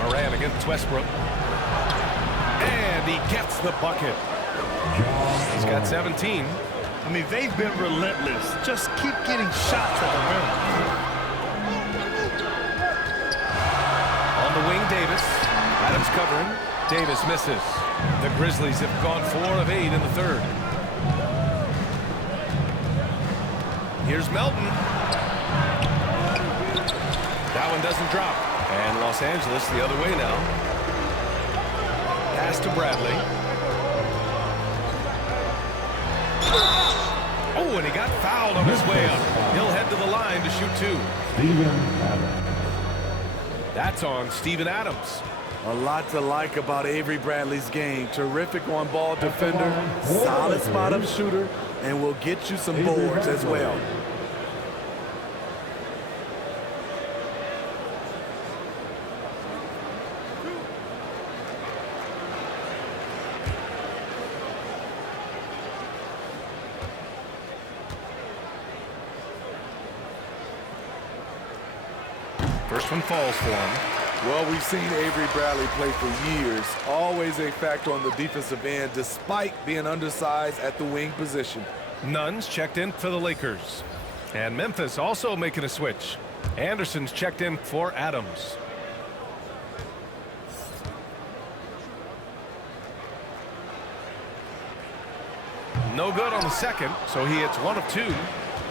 Moran against Westbrook. And he gets the bucket. He's got 17. I mean, they've been relentless. Just keep getting shots at the rim. On the wing, Davis. Adams covering. Davis misses. The Grizzlies have gone 4 of 8 in the third. Here's Melton. That one doesn't drop. And Los Angeles the other way now. Pass to Bradley. Oh, and he got fouled on his way up. He'll head to the line to shoot 2. That's on Steven Adams. A lot to like about Avery Bradley's game. Terrific on-ball defender, solid spot-up shooter, and will get you some boards as well. First one falls for him. Well, we've seen Avery Bradley play for years. Always a factor on the defensive end, despite being undersized at the wing position. Nunn's checked in for the Lakers. And Memphis also making a switch. Anderson's checked in for Adams. No good on the second, so he hits 1 of 2.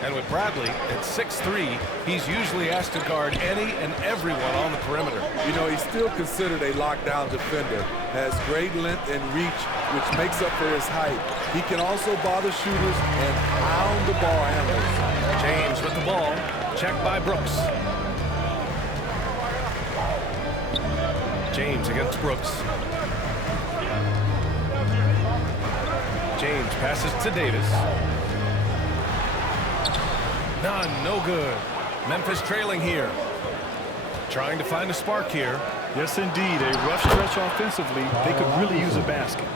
And with Bradley at 6'3", he's usually asked to guard any and everyone on the perimeter. You know, he's still considered a lockdown defender. Has great length and reach, which makes up for his height. He can also bother shooters and pound the ball handlers. James with the ball. Checked by Brooks. James against Brooks. James passes to Davis. None, no good. Memphis trailing here. Trying to find a spark here. Yes, indeed. A rough stretch offensively. They could really use a basket.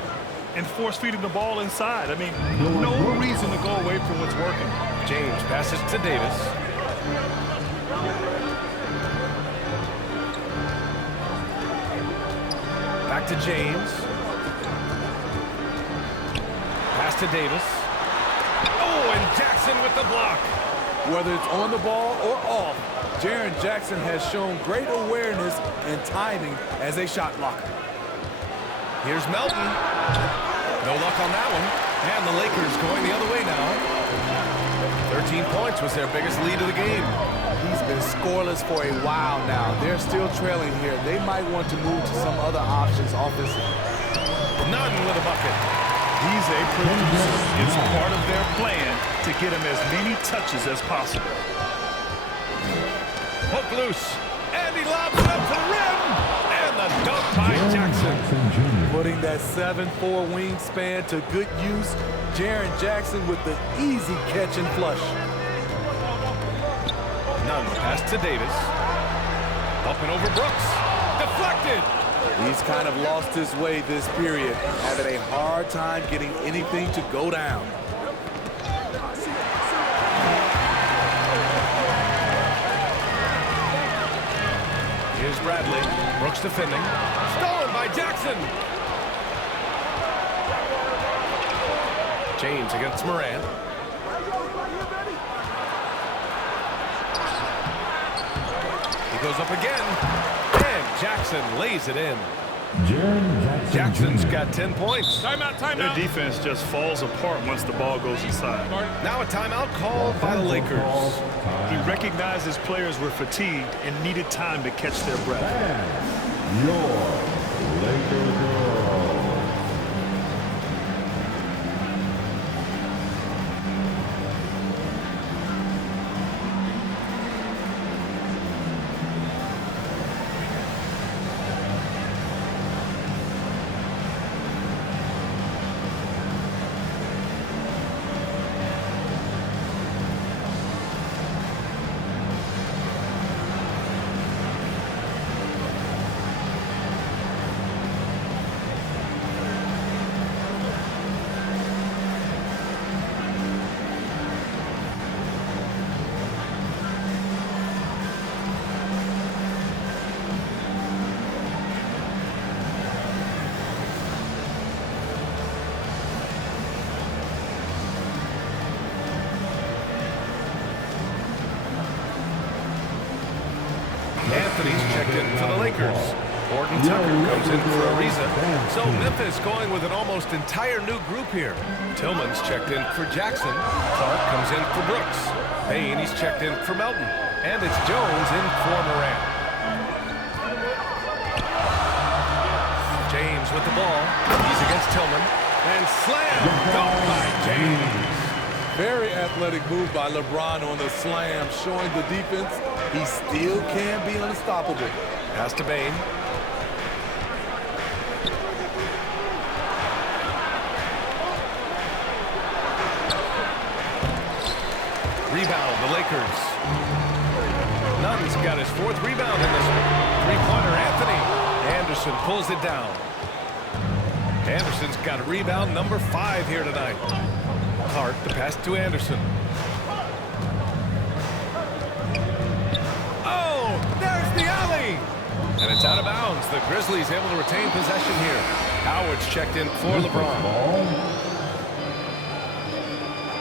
And force feeding the ball inside. I mean, no reason to go away from what's working. James passes to Davis. Back to James. Pass to Davis. Oh, and Jackson with the block. Whether it's on the ball or off, Jaren Jackson has shown great awareness and timing as a shot blocker. Here's Melton. No luck on that one. And the Lakers going the other way now. 13 points was their biggest lead of the game. He's been scoreless for a while now. They're still trailing here. They might want to move to some other options offensively. None with a bucket. He's a producer. It's part of their plan to get him as many touches as possible. Hook loose. And he lobs it up to the rim. And the dunk by Jackson. Putting that 7'4" wingspan to good use. Jaren Jackson with the easy catch and flush. Nunn pass to Davis. Up and over Brooks. Deflected. He's kind of lost his way this period, having a hard time getting anything to go down. Here's Bradley. Brooks defending. Stolen by Jackson. James against Moran. He goes up again. And Jackson lays it in. Jackson's got 10 points. Timeout, timeout. Their defense just falls apart once the ball goes inside. Now a timeout called by the Lakers. He recognized his players were fatigued and needed time to catch their breath. Your Lakers girl. Anthony's checked in for the Lakers. Horton Tucker comes in for Ariza. So Memphis going with an almost entire new group here. Tillman's checked in for Jackson. Clark comes in for Brooks. Payne, he's checked in for Melton. And it's Jones in for Moran. James with the ball. He's against Tillman. And slam dunk by James. Very athletic move by LeBron on the slam, showing the defense he still can be unstoppable. Pass to Bane. Rebound, the Lakers. Nunn's got his 4th rebound in this one. Three-pointer, Anthony. Anderson pulls it down. Anderson's got a rebound number 5 here tonight. Hart, the pass to Anderson. Oh, there's the alley! And it's out of bounds. The Grizzlies able to retain possession here. Howard's checked in for LeBron.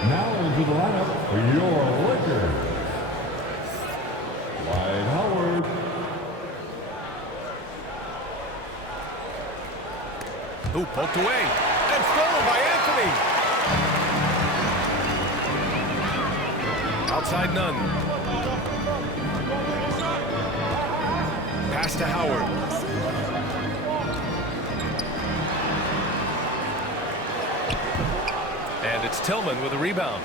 Now into the lineup for your Lakers. Dwight Howard. Who poked away and stolen by Anthony. Outside Nunn. Pass to Howard. And it's Tillman with a rebound.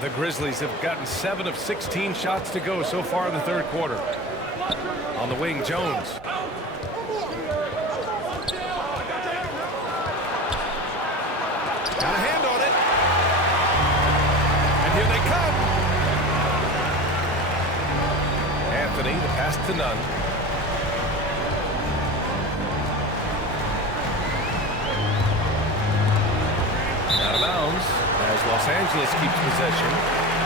The Grizzlies have gotten 7 of 16 shots to go so far in the 3rd quarter. On the wing, Jones. Got a hand on it. And here they come. Anthony, the pass to Nunn. Out of bounds as Los Angeles keeps possession.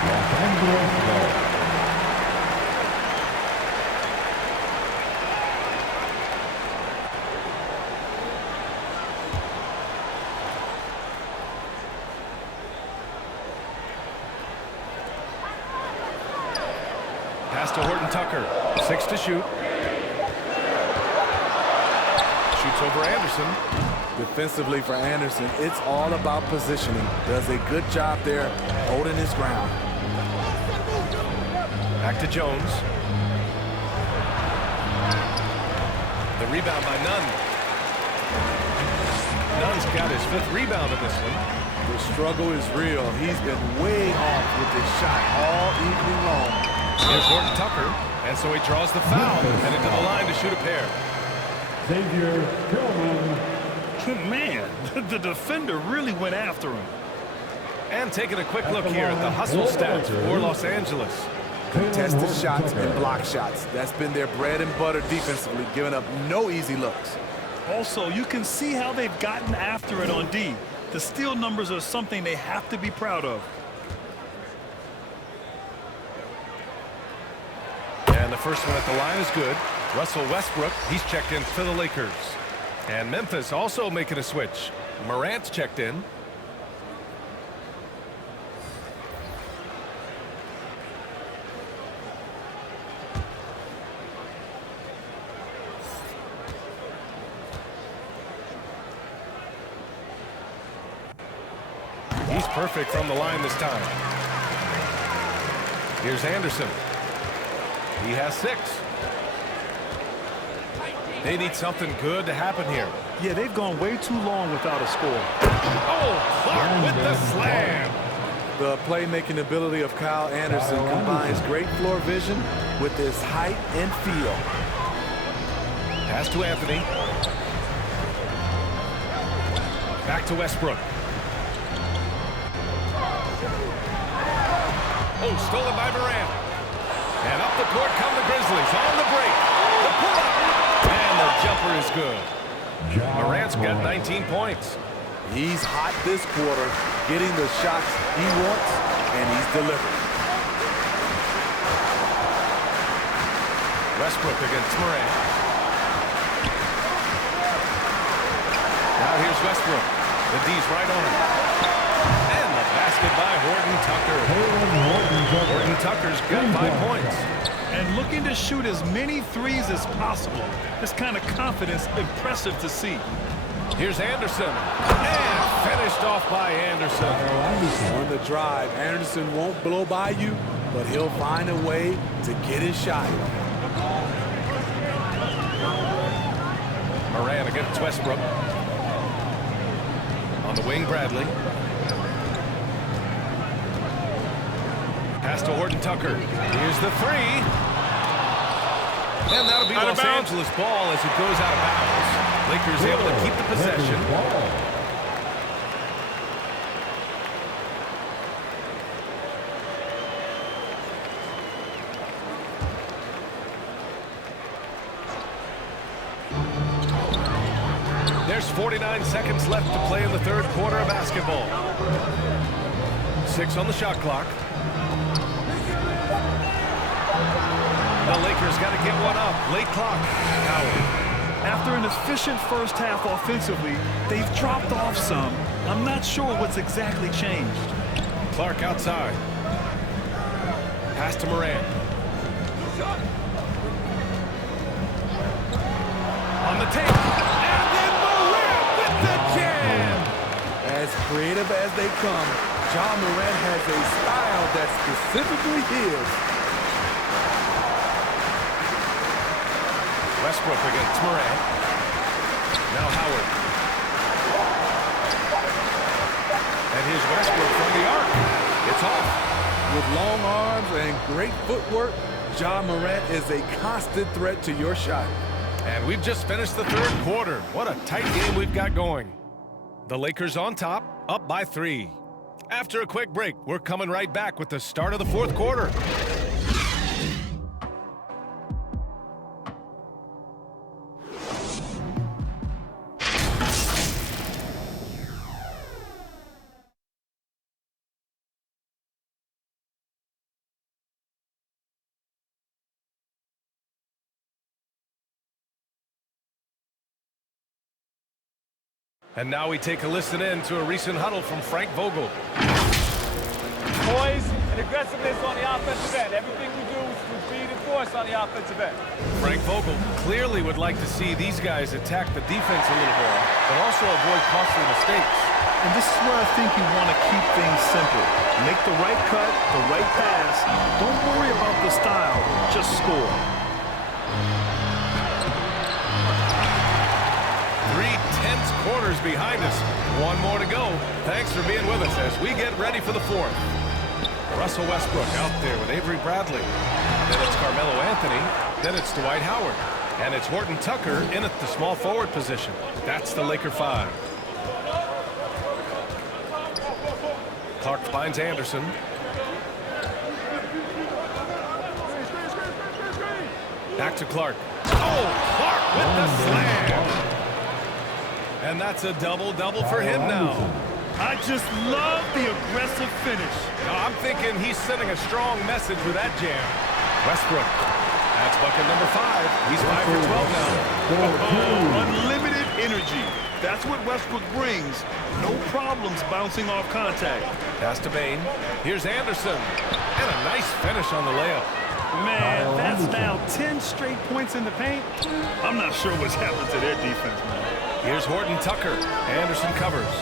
Los Angeles ball. Pass to Horton Tucker. 6 to shoot. Shoots over Anderson. Defensively for Anderson, it's all about positioning. Does a good job there holding his ground. Back to Jones. The rebound by Nunn. Nunn's got his 5th rebound in this one. The struggle is real. He's been way off with his shot all evening long. Here's Horton Tucker. And so he draws the foul, headed to the line to shoot a pair. Xavier Tillman. Man, the defender really went after him. And taking a quick look here at the hustle stats for Los Angeles. Contested shots and block shots. That's been their bread and butter defensively, giving up no easy looks. Also, you can see how they've gotten after it on D. The steal numbers are something they have to be proud of. And the first one at the line is good. Russell Westbrook, he's checked in for the Lakers. And Memphis also making a switch. Morant's checked in. He's perfect from the line this time. Here's Anderson. He has 6. They need something good to happen here. Yeah, they've gone way too long without a score. Oh, Clark with the slam. The playmaking ability of Kyle Anderson combines great floor vision with his height and feel. Pass to Anthony. Back to Westbrook. Oh, stolen by Moran. And up the court come the Grizzlies on the break. The pull-up. And the jumper is good. Morant's got 19 points. He's hot this quarter, getting the shots he wants, and he's delivering. Westbrook against Moran. Now here's Westbrook. The D's right on him. And the basket by Horton Tucker. Horton Tucker's got 5 points. And looking to shoot as many threes as possible. This kind of confidence, impressive to see. Here's Anderson. And finished off by Anderson. On the drive, Anderson won't blow by you, but he'll find a way to get his shot. Moran against Westbrook. On the wing, Bradley. Pass to Horton Tucker. Here's the 3. And that'll be Los Angeles ball as it goes out of bounds. Lakers able to keep the possession. There's 49 seconds left to play in the third quarter of basketball. 6 on the shot clock. The Lakers got to get one up. Late clock. Howard. After an efficient first half offensively, they've dropped off some. I'm not sure what's exactly changed. Clark outside. Pass to Moran. On the tape. And then Moran with the jam. As creative as they come, Ja Moran has a style that's specifically his. Westbrook against Moran. Now Howard. And here's Westbrook from the arc. It's off. With long arms and great footwork, Ja Morant is a constant threat to your shot. And we've just finished the third quarter. What a tight game we've got going. The Lakers on top, up by 3. After a quick break, we're coming right back with the start of the fourth quarter. And now we take a listen in to a recent huddle from Frank Vogel. Poise and aggressiveness on the offensive end. Everything we do is with speed and force on the offensive end. Frank Vogel clearly would like to see these guys attack the defense a little more, but also avoid costly mistakes. And this is where I think you want to keep things simple. Make the right cut, the right pass. Don't worry about the style, just score. 3 tense quarters behind us. One more to go. Thanks for being with us as we get ready for the fourth. Russell Westbrook out there with Avery Bradley. Then it's Carmelo Anthony. Then it's Dwight Howard. And it's Horton Tucker in at the small forward position. That's the Laker 5. Clark finds Anderson. Back to Clark. Oh, Clark with the slam. And that's a double-double for him now. I just love the aggressive finish. Now, I'm thinking he's sending a strong message with that jam. Westbrook. That's bucket number 5. He's 5 for 12 now. Unlimited energy. That's what Westbrook brings. No problems bouncing off contact. Pass to Bain. Here's Anderson. And a nice finish on the layup. Man, that's now 10 straight points in the paint. I'm not sure what's happened to their defense, man. Here's Horton Tucker. Anderson covers.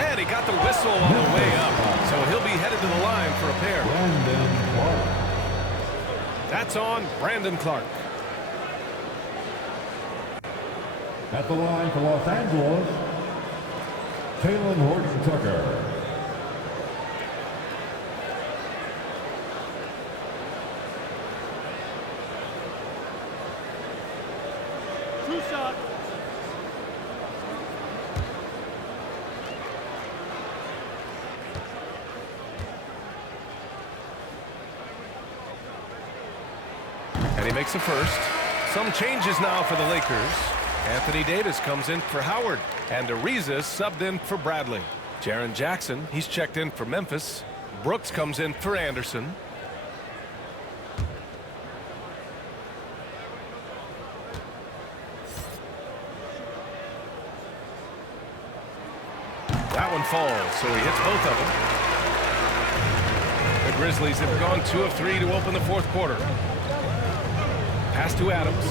And he got the whistle on the way up. So he'll be headed to the line for a pair. That's on Brandon Clark. At the line for Los Angeles, Taylor Horton Tucker. Two shot. And he makes a first. Some changes now for the Lakers. Anthony Davis comes in for Howard. And Ariza subbed in for Bradley. Jaren Jackson, he's checked in for Memphis. Brooks comes in for Anderson. That one falls, so he hits both of them. The Grizzlies have gone 2 of 3 to open the fourth quarter. Pass to Adams.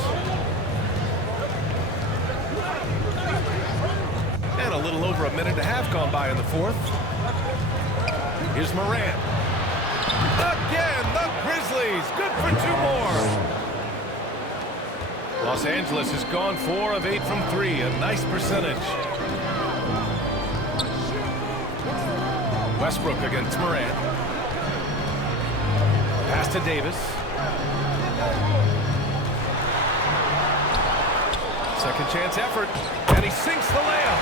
And a little over a minute and a half gone by in the fourth. Here's Moran. Again, the Grizzlies. Good for 2 more. Los Angeles has gone 4 of 8 from 3. A nice percentage. Westbrook against Moran. Pass to Davis. Second chance effort, and he sinks the layup.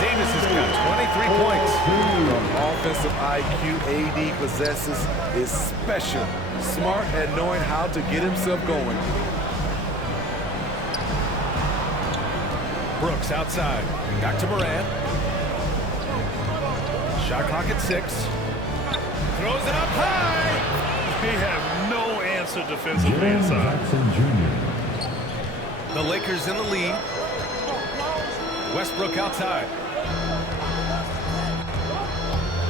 Davis has got 23 points. The offensive IQ AD possesses is special. Smart at knowing how to get himself going. Brooks outside. Back to Moran. Shot clock at 6. Throws it up high. They have no answer defensively inside. The Lakers in the lead. Westbrook outside.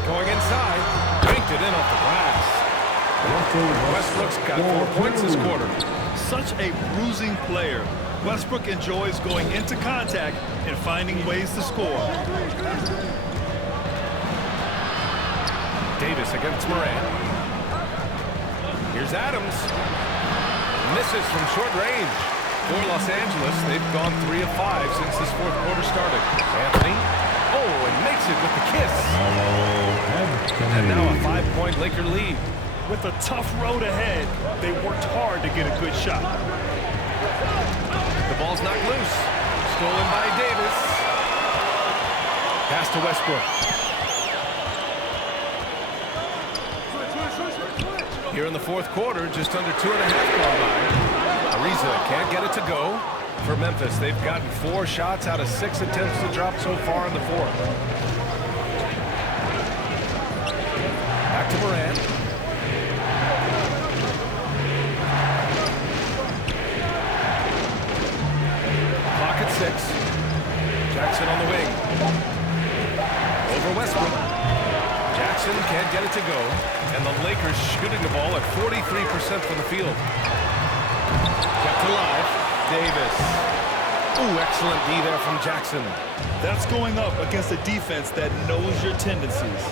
Going inside. Banked it in off the glass. Westbrook's got 4 points this quarter. Such a bruising player. Westbrook enjoys going into contact and finding ways to score. Davis against Moran. Here's Adams. Misses from short range. For Los Angeles, they've gone 3 of 5 since this fourth quarter started. Anthony. Oh, and makes it with the kiss. And now a 5-point Laker lead. With a tough road ahead, they worked hard to get a good shot. The ball's knocked loose. Stolen by Davis. Pass to Westbrook. Here in the fourth quarter, just under 2.5 gone by. Ariza can't get it to go. For Memphis, they've gotten 4 shots out of 6 attempts to drop so far in the fourth. Back to Moran. Clock at 6. Jackson on the wing. Over Westbrook. Jackson can't get it to go. And the Lakers shooting the ball at 43% from the field. Kept alive. Davis. Ooh, excellent D there from Jackson. That's going up against a defense that knows your tendencies.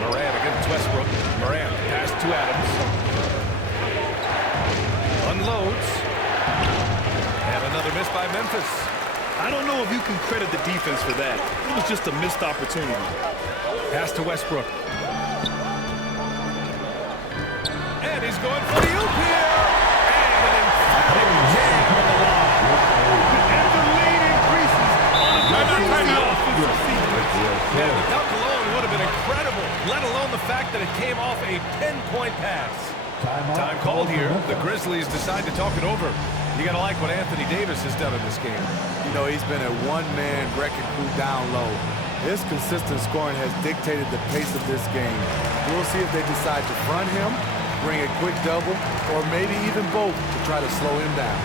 Moran against Westbrook. Moran pass to Adams. Unloads. And another miss by Memphis. I don't know if you can credit the defense for that. It was just a missed opportunity. Pass to Westbrook. And he's going for the oop here. And an emphatic jam on the line. And the lead increases on a offensive sequence. Yeah, the dunk alone would have been incredible, let alone the fact that it came off a pinpoint pass. Time called here. The Grizzlies decide to talk it over. You got to like what Anthony Davis has done in this game. You know, he's been a one-man wrecking crew down low. His consistent scoring has dictated the pace of this game. We'll see if they decide to front him, bring a quick double, or maybe even both to try to slow him down.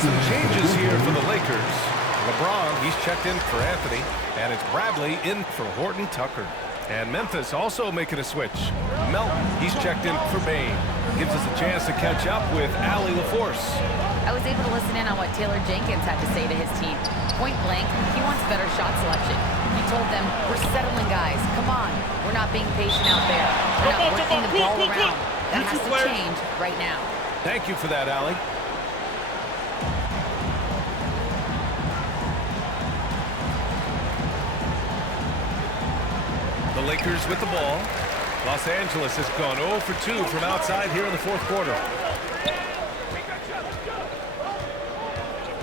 Some changes here for the Lakers. LeBron, he's checked in for Anthony, and it's Bradley in for Horton Tucker. And Memphis also making a switch. Melton, he's checked in for Bane. Gives us a chance to catch up with Allie LaForce. I was able to listen in on what Taylor Jenkins had to say to his team. Point blank, he wants better shot selection. He told them, we're settling, guys. Come on. We're not being patient out there. We're not working the ball around. That has to change right now. Thank you for that, Allie. The Lakers with the ball. Los Angeles has gone 0 for 2 from outside here in the fourth quarter.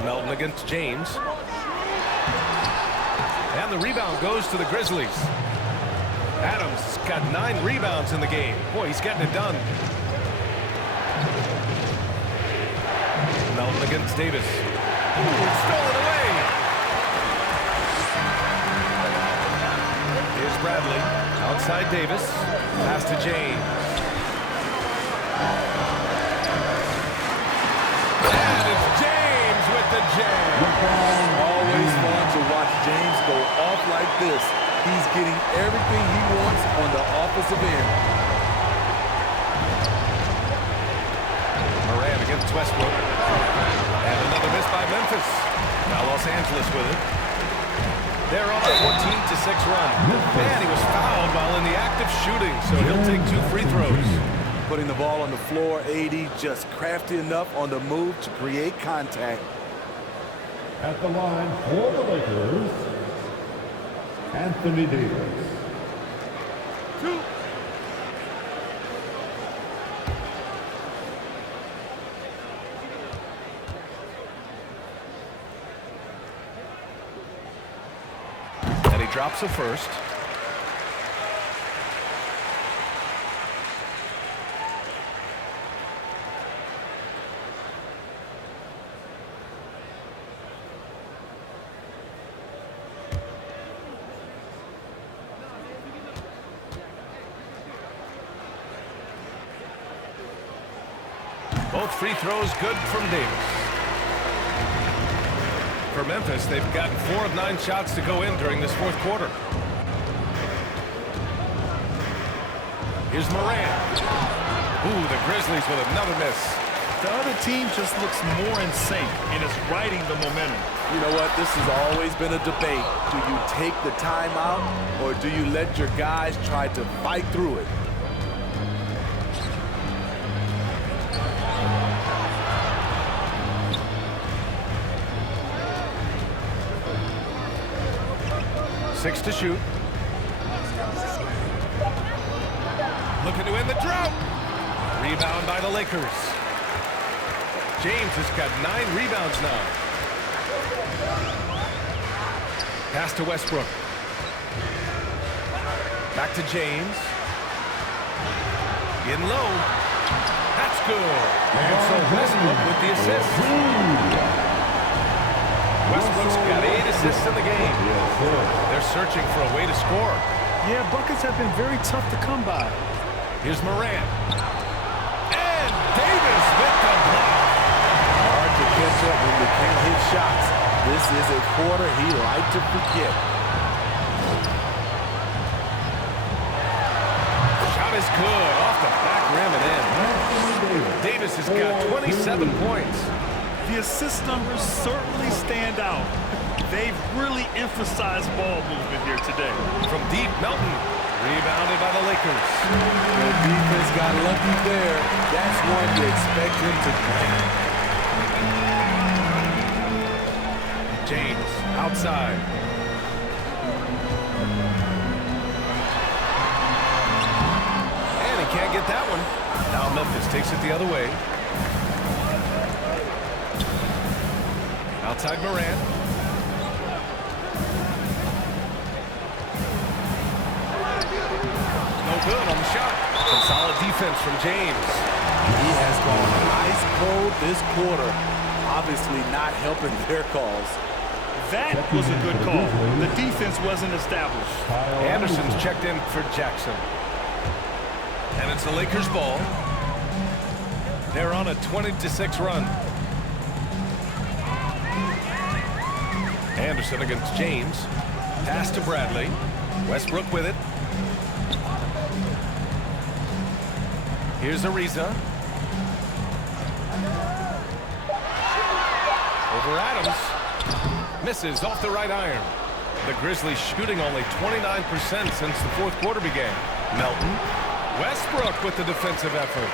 Melton against James. And the rebound goes to the Grizzlies. Adams has got 9 rebounds in the game. Boy, he's getting it done. Melton against Davis. Ooh, stolen away. Here's Bradley. Outside Davis. Pass to James. And it's James with the jam. Always fun to watch James go off like this. He's getting everything he wants on the offensive end. Moran against Westbrook. And another miss by Memphis. Now Los Angeles with it. They're on a 14-6 run. And he was fouled while in the act of shooting, so he'll take 2 free throws. Putting the ball on the floor, AD just crafty enough on the move to create contact. At the line for the Lakers, Anthony Davis. 2. And he drops a first. Both free throws good from Davis. For Memphis, they've gotten 4 of 9 shots to go in during this fourth quarter. Here's Moran. Ooh, the Grizzlies with another miss. The other team just looks more in sync and is riding the momentum. You know what? This has always been a debate. Do you take the timeout or do you let your guys try to fight through it? Six to shoot. Looking to end the drought. Rebound by the Lakers. James has got 9 rebounds now. Pass to Westbrook. Back to James. In low. That's good. And so Westbrook with the assist. Westbrook's got 8 assists in the game. They're searching for a way to score. Yeah, buckets have been very tough to come by. Here's Moran. And Davis with the block. Hard to catch up when you can't hit shots. This is a quarter he liked to forget. Shot is good. Off the back rim and in. Davis has got 27 points. The assist numbers certainly stand out. They've really emphasized ball movement here today. From deep, Melton. Rebounded by the Lakers. The defense got lucky there. That's one you expect him to grab. James outside. And he can't get that one. Now Memphis takes it the other way. Outside Moran. No good on the shot. Some solid defense from James. He has gone ice cold this quarter. Obviously not helping their cause. That was a good call. The defense wasn't established. Anderson's checked in for Jackson. And it's the Lakers' ball. They're on a 20-6 run. Anderson against James. Pass to Bradley. Westbrook with it. Here's Ariza. Over Adams. Misses off the right iron. The Grizzlies shooting only 29% since the fourth quarter began. Melton. Westbrook with the defensive effort.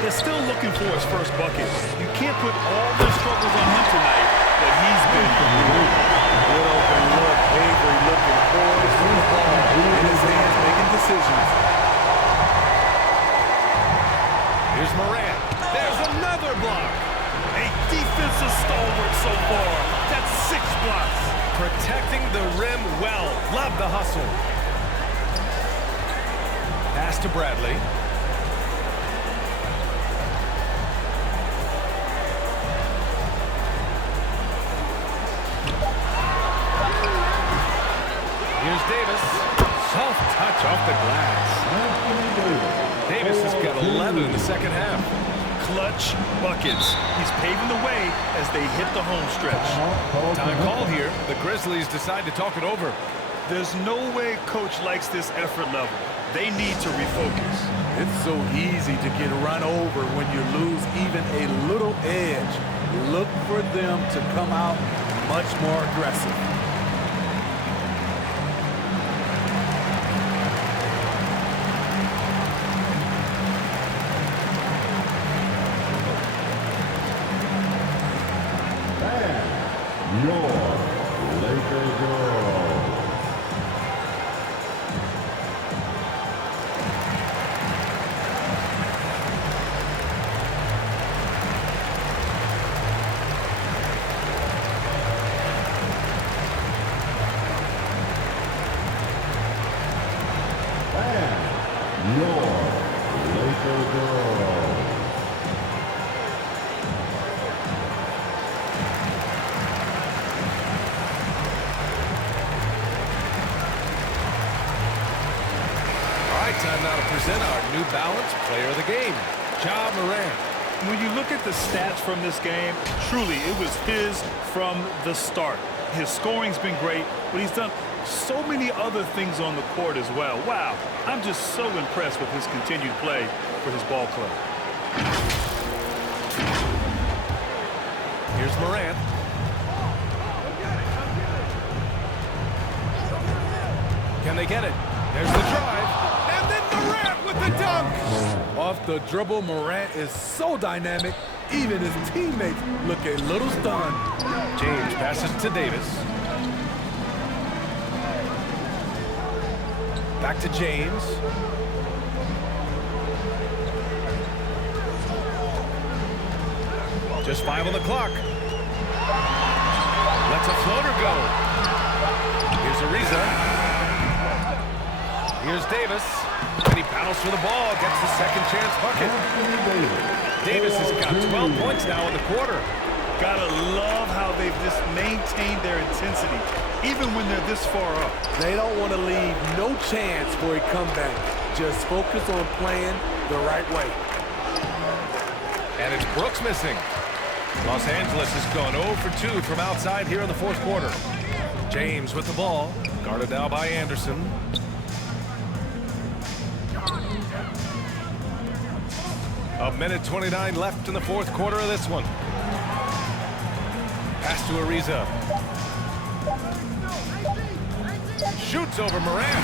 They're still looking for his first bucket. You can't put all their struggles on him tonight, but he's been good. Good open look. Avery looking poised for the ball. In his hands, making decisions. Here's Moran. There's another block. A defensive stalwart so far. That's 6 blocks. Protecting the rim well. Love the hustle. Pass to Bradley. Here's Davis. Soft touch off the glass. Davis has got 11 in the second half. Clutch buckets. He's paving the way as they hit the home stretch. Time call here. The Grizzlies decide to talk it over. There's no way coach likes this effort level. They need to refocus. It's so easy to get run over when you lose even a little edge. Look for them to come out much more aggressive. Your Laker girls. And your Laker girls. Time now to present our New Balance Player of the Game, Ja Moran. When you look at the stats from this game, truly it was his from the start. His scoring's been great, but he's done so many other things on the court as well. Wow, I'm just so impressed with his continued play for his ball club. Here's Moran. Can they get it? There's the drive. And then Morant with the dunk. Off the dribble, Morant is so dynamic, even his teammates look a little stunned. James passes to Davis. Back to James. Just 5 on the clock. Lets a floater go. Here's Ariza. Here's Davis. And he battles for the ball. Gets the second chance bucket. Davis has got 12 points now in the quarter. Gotta love how they've just maintained their intensity, even when they're this far up. They don't want to leave no chance for a comeback. Just focus on playing the right way. And it's Brooks missing. Los Angeles has gone 0 for 2 from outside here in the fourth quarter. James with the ball, guarded now by Anderson. A minute 29 left in the fourth quarter of this one. Pass to Ariza. Shoots over Moran.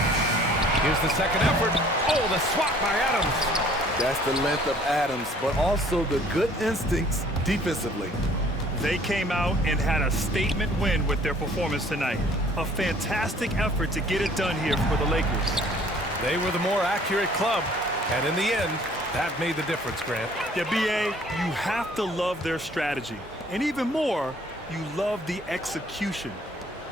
Here's the second effort. Oh, the swat by Adams. That's the length of Adams, but also the good instincts defensively. They came out and had a statement win with their performance tonight. A fantastic effort to get it done here for the Lakers. They were the more accurate club, and in the end, that made the difference, Grant. Yeah, B.A., you have to love their strategy. And even more, you love the execution.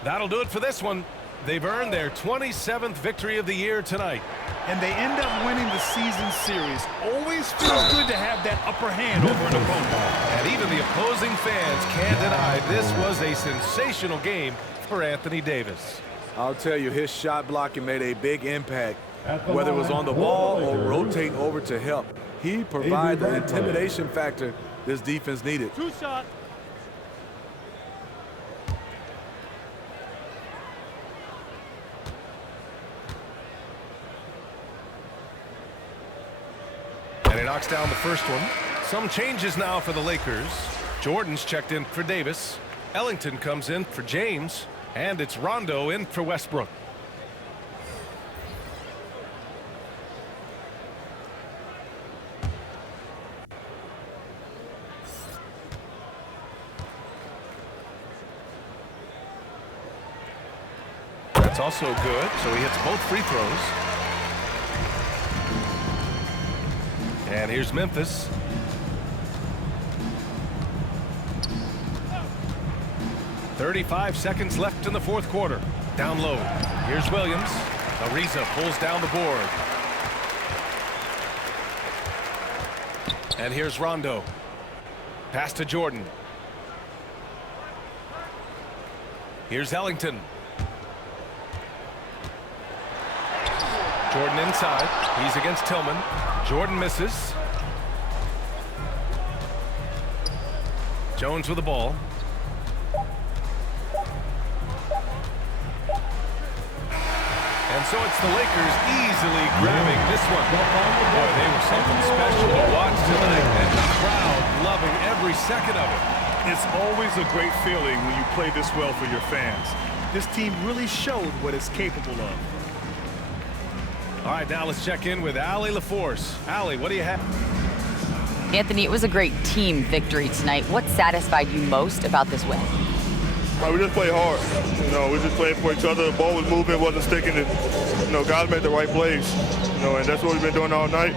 That'll do it for this one. They've earned their 27th victory of the year tonight. And they end up winning the season series. Always feels good to have that upper hand over an opponent. And even the opposing fans can't deny this was a sensational game for Anthony Davis. I'll tell you, his shot blocking made a big impact. Whether it was on the ball or rotating over to help, he provided the intimidation factor this defense needed. Two shot. And he knocks down the first one. Some changes now for the Lakers. Jordan's checked in for Davis. Ellington comes in for James. And it's Rondo in for Westbrook. That's also good, so he hits both free throws. And here's Memphis. .35 seconds left in the fourth quarter. Down low. Here's Williams. Ariza pulls down the board. And here's Rondo. Pass to Jordan. Here's Ellington. Jordan inside. He's against Tillman. Jordan misses. Jones with the ball. And so it's the Lakers easily grabbing this one. Boy, they were something special to watch tonight, and the crowd loving every second of it. It's always a great feeling when you play this well for your fans. This team really showed what it's capable of. All right, now let's check in with Allie LaForce. Allie, what do you have? Anthony, it was a great team victory tonight. What satisfied you most about this win? We just played hard. We just played for each other. The ball was moving, wasn't sticking. And, guys made the right plays. And that's what we've been doing all night,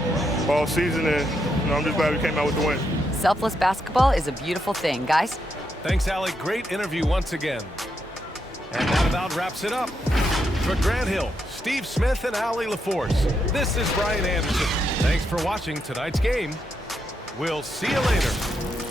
all season. And, I'm just glad we came out with the win. Selfless basketball is a beautiful thing, guys. Thanks, Allie. Great interview once again. And that about wraps it up. For Grant Hill, Steve Smith, and Allie LaForce, this is Brian Anderson. Thanks for watching tonight's game. We'll see you later.